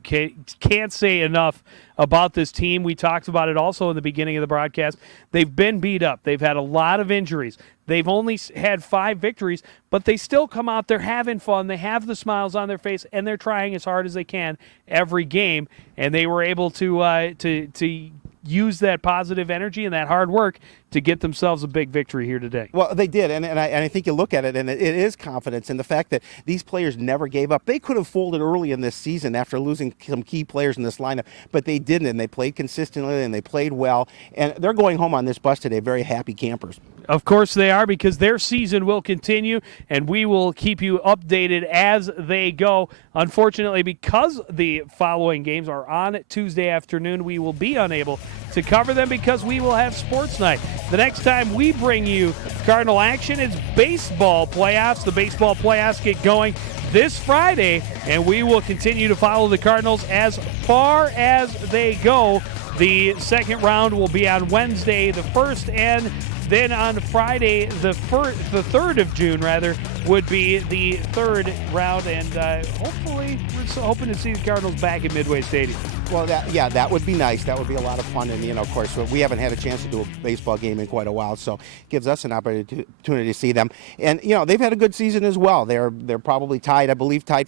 Can't say enough about this team. We talked about it also in the beginning of the broadcast. They've been beat up. They've had a lot of injuries. They've only had 5 victories, but they still come out there having fun. They have the smiles on their face, and they're trying as hard as they can every game. And they were able to use that positive energy and that hard work to get themselves a big victory here today. Well, they did, and I think you look at it, and it is confidence in the fact that these players never gave up. They could have folded early in this season after losing some key players in this lineup, but they didn't, and they played consistently, and they played well, and they're going home on this bus today very happy campers. Of course they are, because their season will continue, and we will keep you updated as they go. Unfortunately, because the following games are on Tuesday afternoon, we will be unable to cover them because we will have sports night. The next time we bring you Cardinal action, it's baseball playoffs. The baseball playoffs get going this Friday, and we will continue to follow the Cardinals as far as they go. The second round will be on Wednesday, the 1st, and then on Friday, the 3rd of June, would be the third round, and hopefully we're hoping to see the Cardinals back at Midway Stadium. Well, that would be nice. That would be a lot of fun, and of course, we haven't had a chance to do a baseball game in quite a while, so it gives us an opportunity to see them. And they've had a good season as well. They're probably tied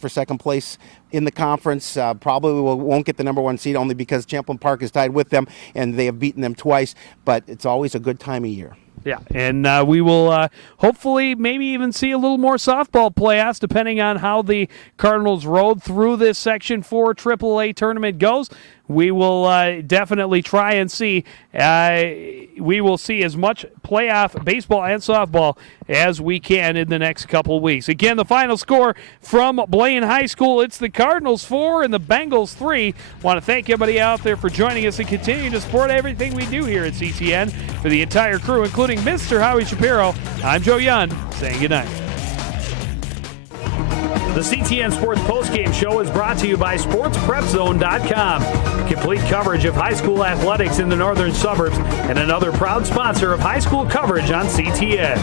for second place in the conference. Probably won't get the number 1 seed only because Champlain Park is tied with them, and they have beaten them twice. But it's always a good time of year. Yeah, and we will hopefully maybe even see a little more softball playoffs depending on how the Cardinals road through this Section 4 AAA tournament goes. We will definitely try and see. We will see as much playoff baseball and softball as we can in the next couple of weeks. Again, the final score from Blaine High School, it's the Cardinals 4 and the Bengals 3. Want to thank everybody out there for joining us and continuing to support everything we do here at CTN. For the entire crew, including Mr. Howie Shapiro, I'm Joe Young, saying goodnight. The CTN Sports Postgame Show is brought to you by SportsPrepZone.com. Complete coverage of high school athletics in the northern suburbs and another proud sponsor of high school coverage on CTN.